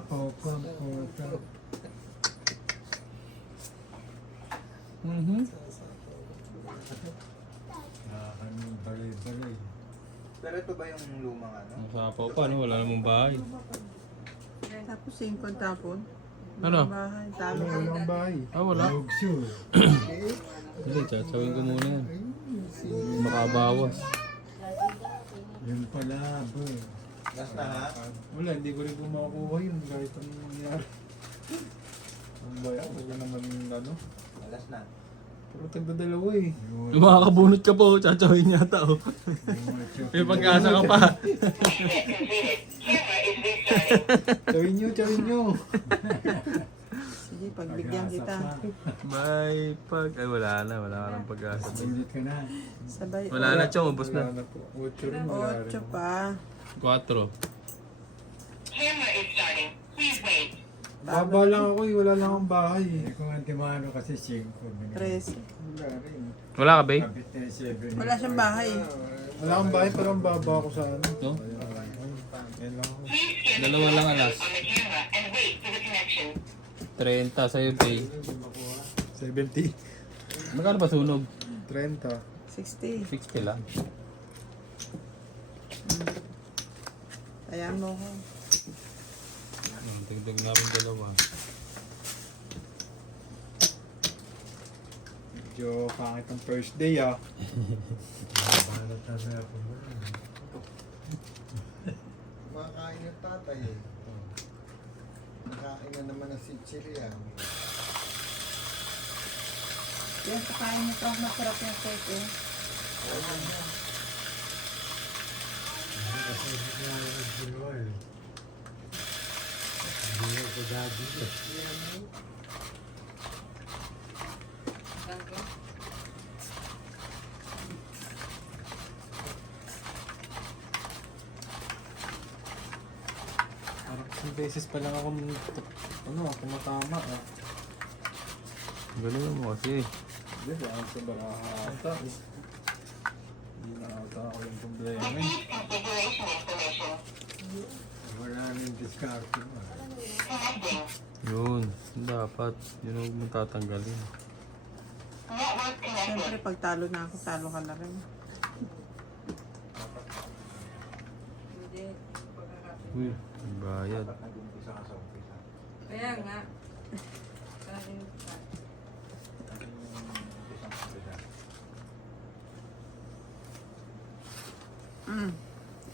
Mhm. Balay-balay. Pero ito ba yung lumang ano? Ang sapaw pa, no? Wala namang bahay. Tapos 5 tapon. Ano? Bahay, talo Wala ka. kang bahay. Ah, wala. Lugso. Hindi, tsatawin ko muna yan. Makabawas. Yun pala, boy. Last na ha? Wala, hindi ko rin po makukuha yun kahit anong nangyari. Ang bayan, wala naman ano. Last na. Pero tagdadalawa eh. Yun. Yung makakabunot ka po, tsatawin yata oh. May pag-asa ka pa. Chawin nyo. Sige, pagbigyan kita. May pag... Ay, wala ka ng pag-asa. Ulit ka na. Sabay. Wala na, Chong. Ubus Wala na. na po. 8 rin, wala rin. 8 pa. 4. Camera is starting. Please wait. Baba lang ako eh, wala lang akong bahay eh. Hindi ko antimano kasi 5. 13. Wala rin. Wala ka, babe? Kapit na 7. Wala siyang bahay. Wala akong bahay pero ang baba ako sa ano. No? Yan lang ako. Please scan Dalawa lang alas. on the camera and wait for the connection. 30 sa'yo, babe. 70. Magkano ba sunog? 30. 60. 60 lang. Ayan mo ko. Tigdag namin dalawa. Medyo pangit ang first day ah. Makain ng tatay eh. Nakain na naman ng sitsilian. Yan, pakain mo ito. Masarap yung cake eh. Parang isang beses pa lang ako tumatama ah. Galing mo kasi. Hindi, ako sa baraha ata eh. Hindi na ata ako yung problema eh. Repeat configuration information. Wala nang diskarte mo. Connecting. Yun. Dapat. Yun ang huwag mong tatanggalin. Network connected. Siyempre, pag talo na ako, talo ka na rin. Hindi. Pagkakapit. Uy, may bayad. Dapat nag-umpisa ka sa umpisa. Kaya nga. Kanin pa. Umpisang umpisa.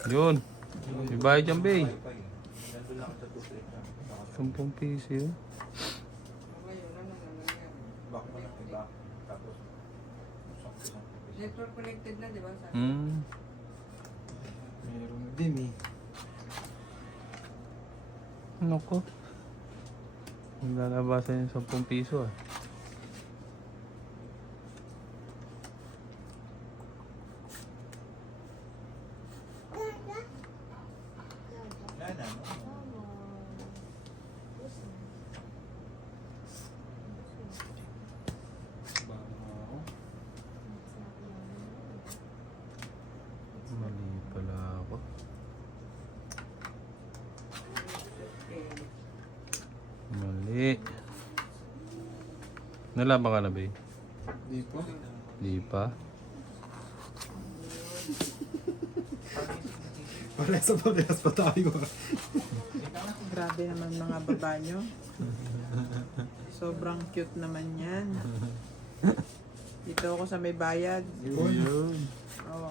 Yun. May bayad dyan, babe. Wi-Fi. Nandun lang sa 2-3 na. 10 piso yun. Ngayon, ano na nangyari? Back mo lang iba. Tapos, usang-usang umpisa. Network connected na, di ba? Sabi? Hmm. Meron din eh. Ano ko? Lalabasan yung 10 piso ah. Wala na, no? Mali pala ako. Mali. Nalaban ka na, babe? Di po. Di pa. Parehas pa tayo. Grabe naman mga baba nyo. Sobrang cute naman yan. Dito ako sa may bayad. Yun. Oo.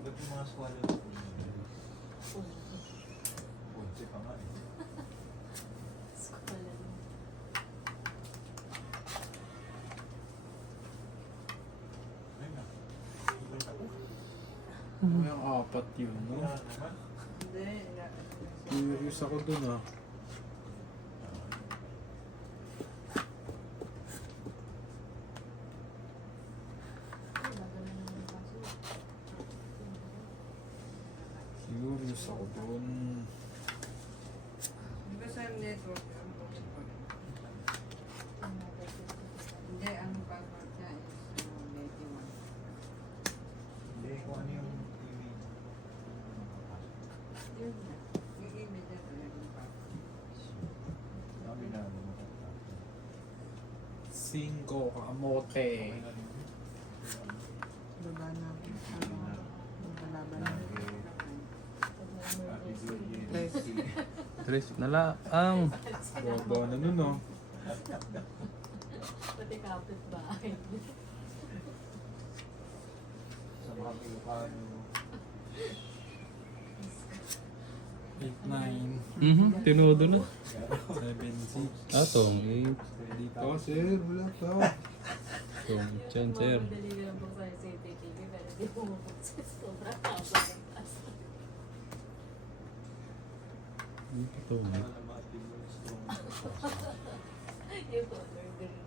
Ba't yung mga swallow ko? Punti pa nga eh. Ay na. Ilan ako? Yung apat yun, no? Wala naman. Hindi, Curious ako dun ah. Curious ako dun. Diba sa network, hindi, ang password niya is 91. Hindi, kung ano yung email. Yun na. Yung email niya talaga yung password. Sabi na, ano mo. 5 kamote. Baba na. Baba na. Happy birthday. Tres. Tres na lang. Baba na nun oh. Pati kapit bahay. Sa mga Pilipino. 8, 9, Tinodo na. 7, 6. Atong 8. Dito, sir. Wala pa. Tong chan, sir. Madali ka lang buksan yung CCTV pero di mo mabuksan. Sobrang kapit ng taas. Ito na. Ano na mga Pilipinos kung Yung color green.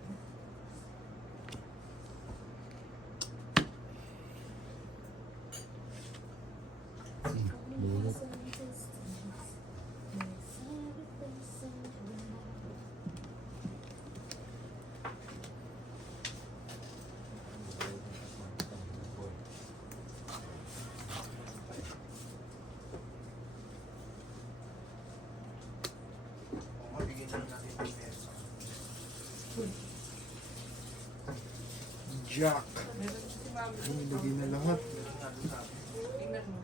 Mabigyan lang natin yung peso. Jack. Meron si Mami. Nilagay na lahat. Tingnan mo.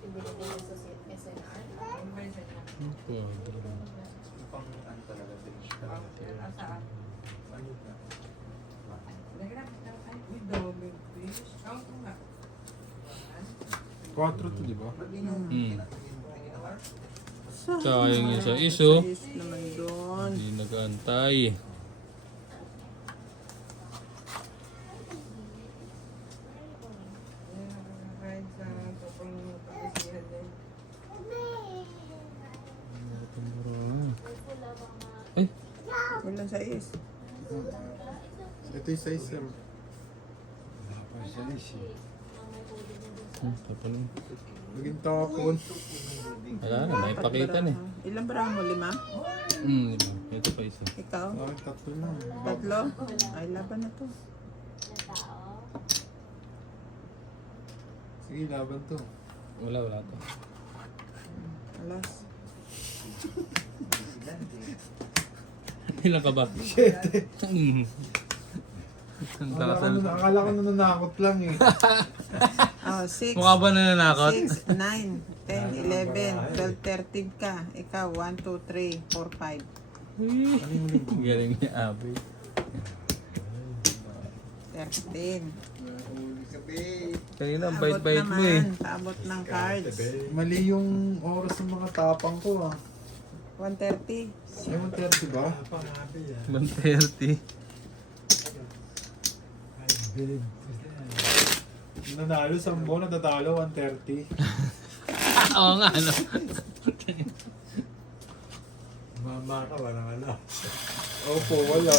Ibinigay niya sa SNR. Ano ba yun sa inyo? pang ano talaga finish ka. Saan? Ano na? Naghanap na ay, uy, dami fish. Count mo nga. 4 to, di ba? Sayang yung sa iso. Is naman doon. Hindi nag-antay. Kahit sa sobrang pagkasihan din. Ay, Wala sa is. Ito yung size, sir. Wala pa siya eh. tapon. Naging tapon. Wala na, may pakita na eh. Ilang barang mo? 5? Ito pa isa. Ikaw? Bakit 3 lang? 3? Ay, laban na to. Sige, laban to. Wala to. Alas. Ilan ka ba? 7. Ang takasal. Akala ko nananakot lang eh. Oh, 6. Mukha ba nananakot? 6, 9, 10, 11, 12, 13 ka. Ikaw, 1, 2, 3, 4, 5. Galing niya, Abby. 13. Huli ka, babe. Kanina, ang Abot bait-bait mo eh. naman. Paabot ng cards. Mali yung oras ng mga tapang ko ah. 1:30. Ay, 1:30 ba? Pangabi yan. 130. I believe. Nanalo, 10 natatalo, 1:30. Oo nga, ano? Mama ka, walang alam. Opo, wala.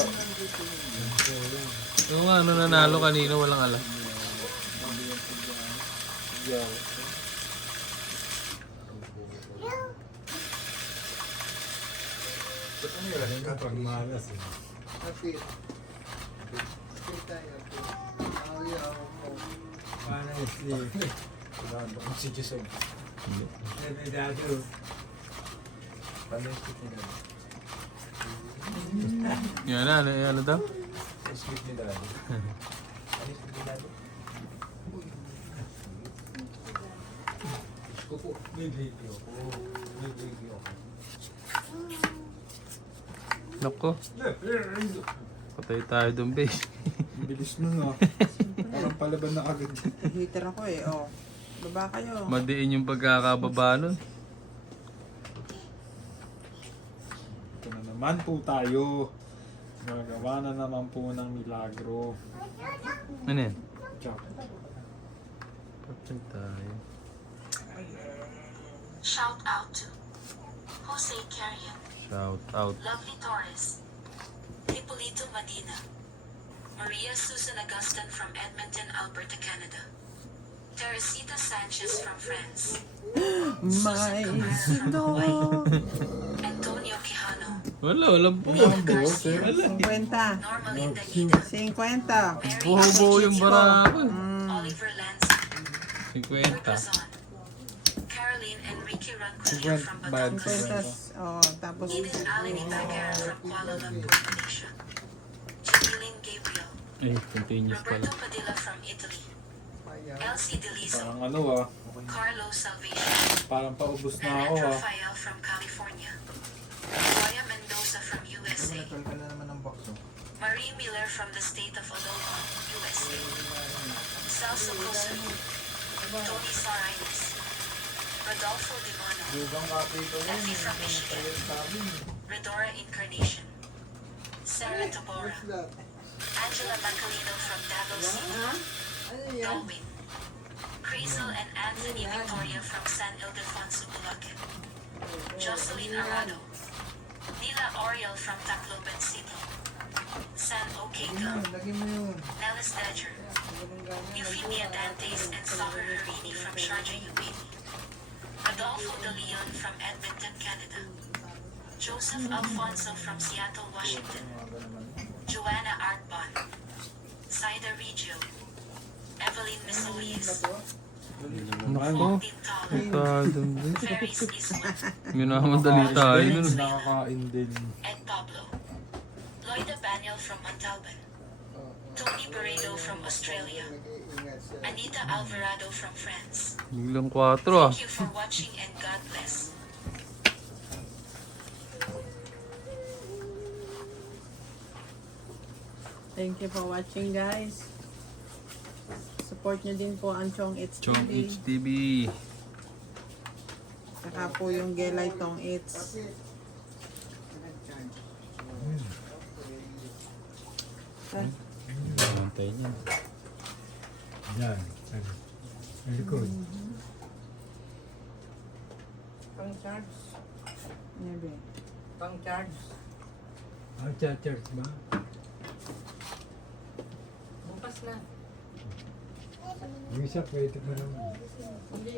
Oo nga, ano nanalo kanina, walang alam. Yeah. Ba't ano yun? Yung pagmalas eh. Happy. Happy tayo. Ay, ako po. Honestly. Kung si Joseph. Sabi dati, Panestik nila. Yan na, ano daw? Panestik nila. Panestik nila. Gusto ko. May video ko. May video ko. Nako. Patay tayo dun, base. Ang bilis nun ah. Parang palaban na agad. Heater ako eh, oh. Baba kayo. Madiin yung pagkakababa nun. Ito na naman po tayo. Gagawa na naman po ng milagro. Ano yan? Tiyak. Patay tayo. Shout out to Jose Carrion, Shout out. Lovely Torres, Hipolito Medina, Maria Susan Augustin from Edmonton, Alberta, Canada, Teresita Sanchez from France, May Susan Camara from Hawaii, sito. Antonio Quijano, Walang po. Garcia, 50. Normalinda Guida, 50. Mary Buho-buho yung barako. Oliver Lanza, 50. Quezon, Caroline Enrique Ranquillo from 50 Batangas, 50. Oh, tapos Eden Alini Bagara from Kuala Lumpur, Malaysia, Jamilin Gabriel, Eh, continuous pala. Roberto Padilla from Italy, Elsie Delizo, Parang ano Carlo Salvation, parang paubos na ako Annette Rafael from California, Joya Mendoza from USA, Natol ka na naman ng box, oh. Marie Miller from the state of Aloha, USA, Celso Cosu, Tony Sarainas, Rodolfo Demono, Dugang kapito mo. Effie from Michigan, Redora Incarnation, Sarah Tabora, Angela Macalino from Davao City, Ano yan? Dolwyn, Crazel and Anthony Victoria from San Ildefonso, Bulacan, Jocelyn Arado, Nila Oriel from Tacloban City, San Okega, Lagyan mo yun. Nellis Dodger, Euphemia Dantes and Soccer Harini from Sharjah, UAE, Adolfo De Leon from Edmonton, Canada, Joseph Alfonso from Seattle, Washington, Joanna Artbon, Saida Regio, Evelyn Misolis, Nako. Tintal, Tadong din. Ferris Isman, Minamadali tayo nun. nakakain din. Ed Pablo, Loida Baniel from Montalban, Tony Barredo from Australia, Nag-iingat siya. Anita Alvarado from France. Biglang 4 ah. Thank you for watching and God bless. thank you for watching, guys. Support nyo din po ang Chong It's Chong TV. HTV. Saka po yung Gelay Tong It's. Mantay niya. Yan. Ang likod. Pang-charge. Nebe. Pang-charge. Ang church ba? Bukas na. Yung isa pwede pa naman. Hindi,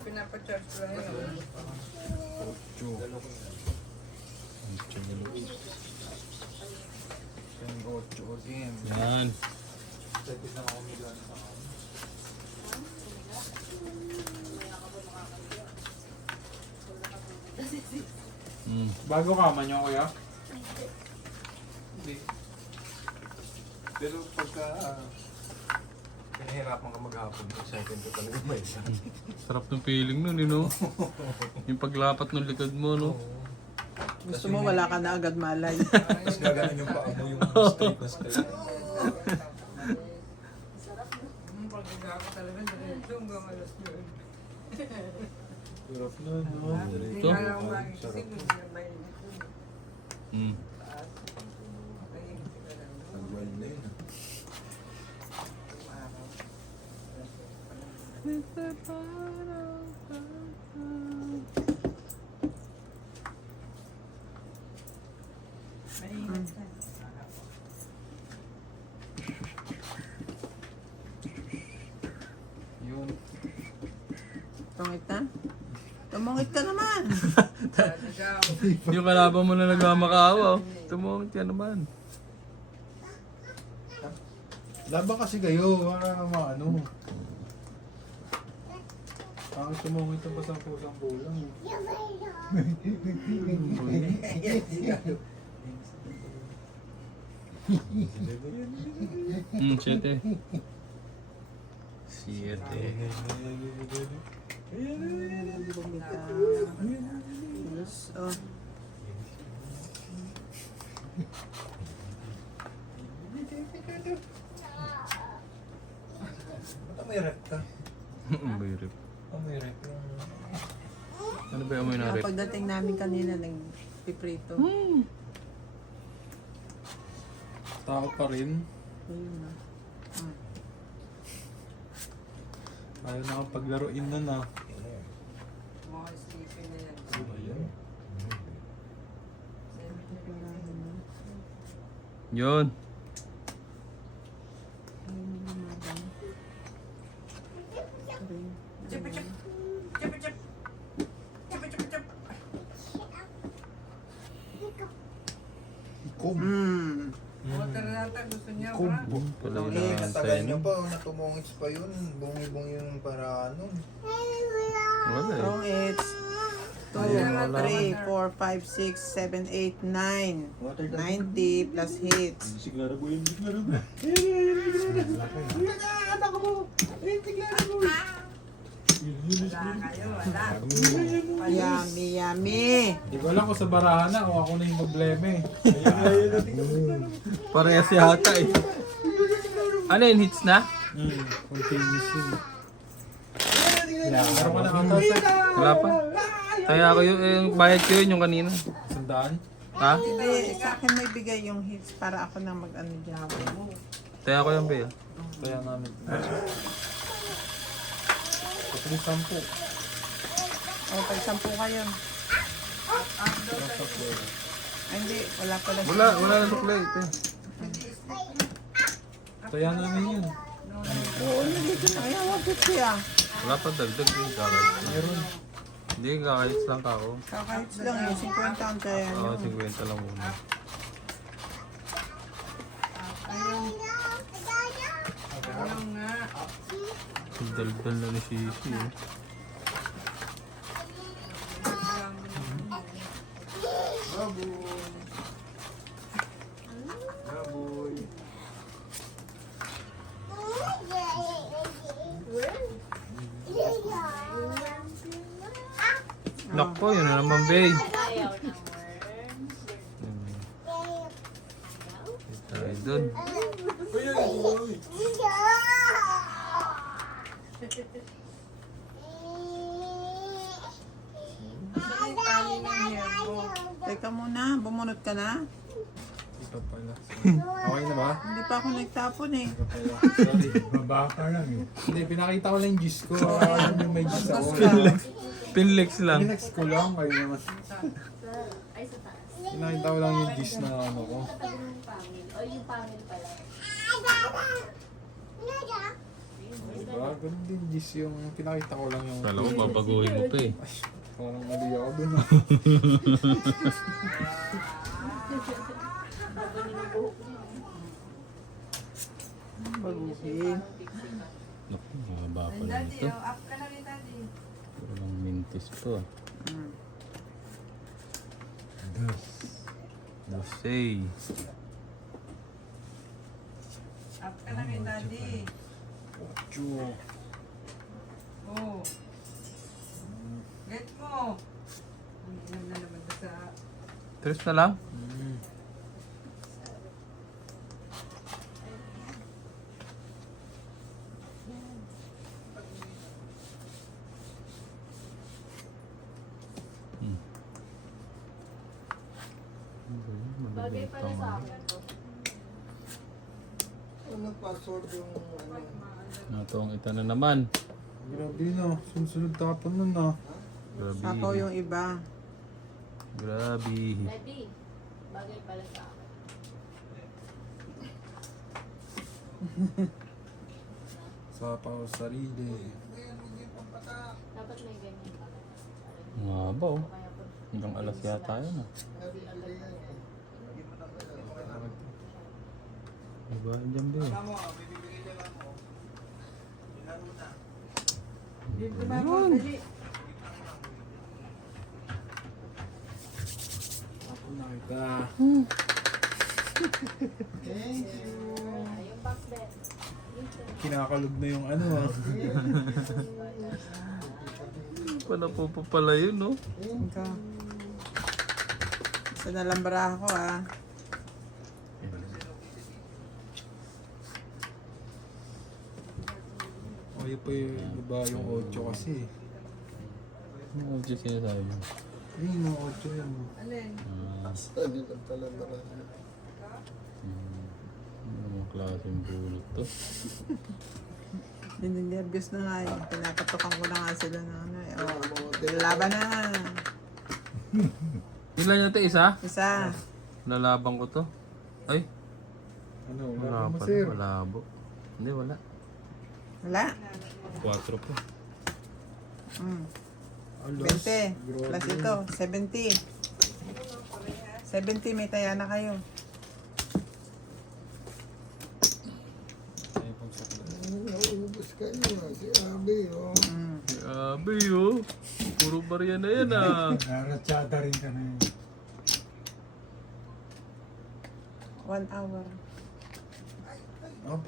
pinapa-charge ko lang yun. Yung 8 again. Yan. Pwede na ako milan. Bago ka man yung kuya? Hindi. Pero pagka pinahirapan ka maghapon, second ko talaga may isa. Sarap ng feeling nun, you know? Yung paglapat ng likod mo, no? Gusto mo wala ka na agad malay. Tapos gaganon yung paa mo, yung straight na straight. Pag-iga ako talaga, doon gamalas yun. Hirap na, no? Hindi Ito? nga lang magising, hindi na may Hmm. Nag-wild na yun. Yun. Tungit na? Tumungit ka naman. nagaw. Yung kalaban mo na nagmamakaawa, tumungit ka naman. Laban kasi kayo, para ano. Ang sumungit ang pasang-pusang bulang. Hmm, 7. 7. Yes, oh. Ba't may rekta? May rip. Oh, may rep yung... Ano ba yung amoy na rip? Pagdating namin kanina, nagpiprito. Tao pa rin. Ayun na. Ayaw nakapaglaruin na na. Mga sleeping na yan. Ano ba yun? Yun. Chip, chip. Chip, chip. Chip, chip, chip. Ikom. Water nata, gusto niya Ikom. bra. Pala Ang yung natagal naantay nyo no? pa, natumungits pa yun. Bungi-bungi yung para ano. Wala eh. Wrong, it's 2, 3, 4, 5, 6, 7, 8, 9. 90 plus hits. Siglaro ko yun, siglaro ko. Wala kayo, wala. Yummy, yummy. Hindi ko alam kung sa barahan na o ako na yung problema eh. Parehas yata eh. Ano yun, hits na? Continuous yun. Meron ka na katasag. Wala pa. Kaya ako yung bayad ko yun yung kanina. Sandaan? Ha? Hindi, sa akin may bigay yung hits para ako na mag-ano dyan. Kaya ako yung bail. Kaya namin. Kapag 10. O, pag 10 kayo. Ay, hindi, wala pala. Wala na suklay. Kaya namin yun. Oo, nandito na. Ay, wagit siya. Wala pa dagdag yung kakayits. Meron. Hindi, kakayits lang ako. Kakahits lang yun, 50 ang kaya Oo, nyo. 50 lang muna. Ayaw nga. Daldal na ni Shishi eh. Nakpo, yun na naman, babe. Ayaw ng worms. Tayo dun. Teka muna, bumunot ka na? Ito pala. Okay na ba? Hindi pa ako nagtapon eh. Ito pala. Sorry. Mabaka lang eh. Hindi, pinakita ko lang yung gis ko. Alam yung may gis ako. Pinlex lang. Pinex ko lang. Kayo naman. Ay, sa taas. Pinakita ko lang yung gis na ano ko. Katabi ng pangil. O, yung pangil pala. Diba? Ganun din gis yung pinakita ko lang yung... Kala ko babaguhin mo pa eh. Parang mali ako dun ah. Baguhin. Naku, mahaba pa lang Daddy, ito. up ka na rin, Daddy. Puro lang mintis to ah. Mm. Dosey. Up ka na rin, Daddy. Chu. Oh. Get mo. Ang inom na naman doon sa... Tres na lang? Bagay pala sa akin to. Ano password yung ano? Natong ita na naman. Grabe na. Sunod tapon nun ah. Grabe. Sapaw yung iba. Grabe. Daddy, bagay pala sa akin. Sa pao sarili. Dapat may ganyan pa. Mahaba oh. Kaya po, Hanggang alas yata yun ah. Diba? Diyan ba eh. Dito ba mo, Daddy? Ako nakita. yung box bed. Kinakalog na yung ano ah. Pala po pa pala yun no? Ito. Sa nalambra ako ah. Ayaw pa yung iba yung 8 kasi. Ano yung sinasabi mo? Ayun yung 8 yan. Alin? Sa nila talaga. Anong klaseng bulot to? Nininervyos na nga eh. Pinapatukan ko na nga sila na ano eh. Oh, laban na. Ilan natin isa? Isa. Lalaban ko to. Ay, Ano, wala wala mo pa sir. malabo. Hindi, wala. Wala. 4 po. Mm. Alas, 20. grabe. Plus ito. 70. 70 may taya na kayo. Naubos ka niyo. Si Abi, oh. Mm. Grabe oh. Puro barya na yan ah. Naratsada rin ka na yun. 1 hour. Oh,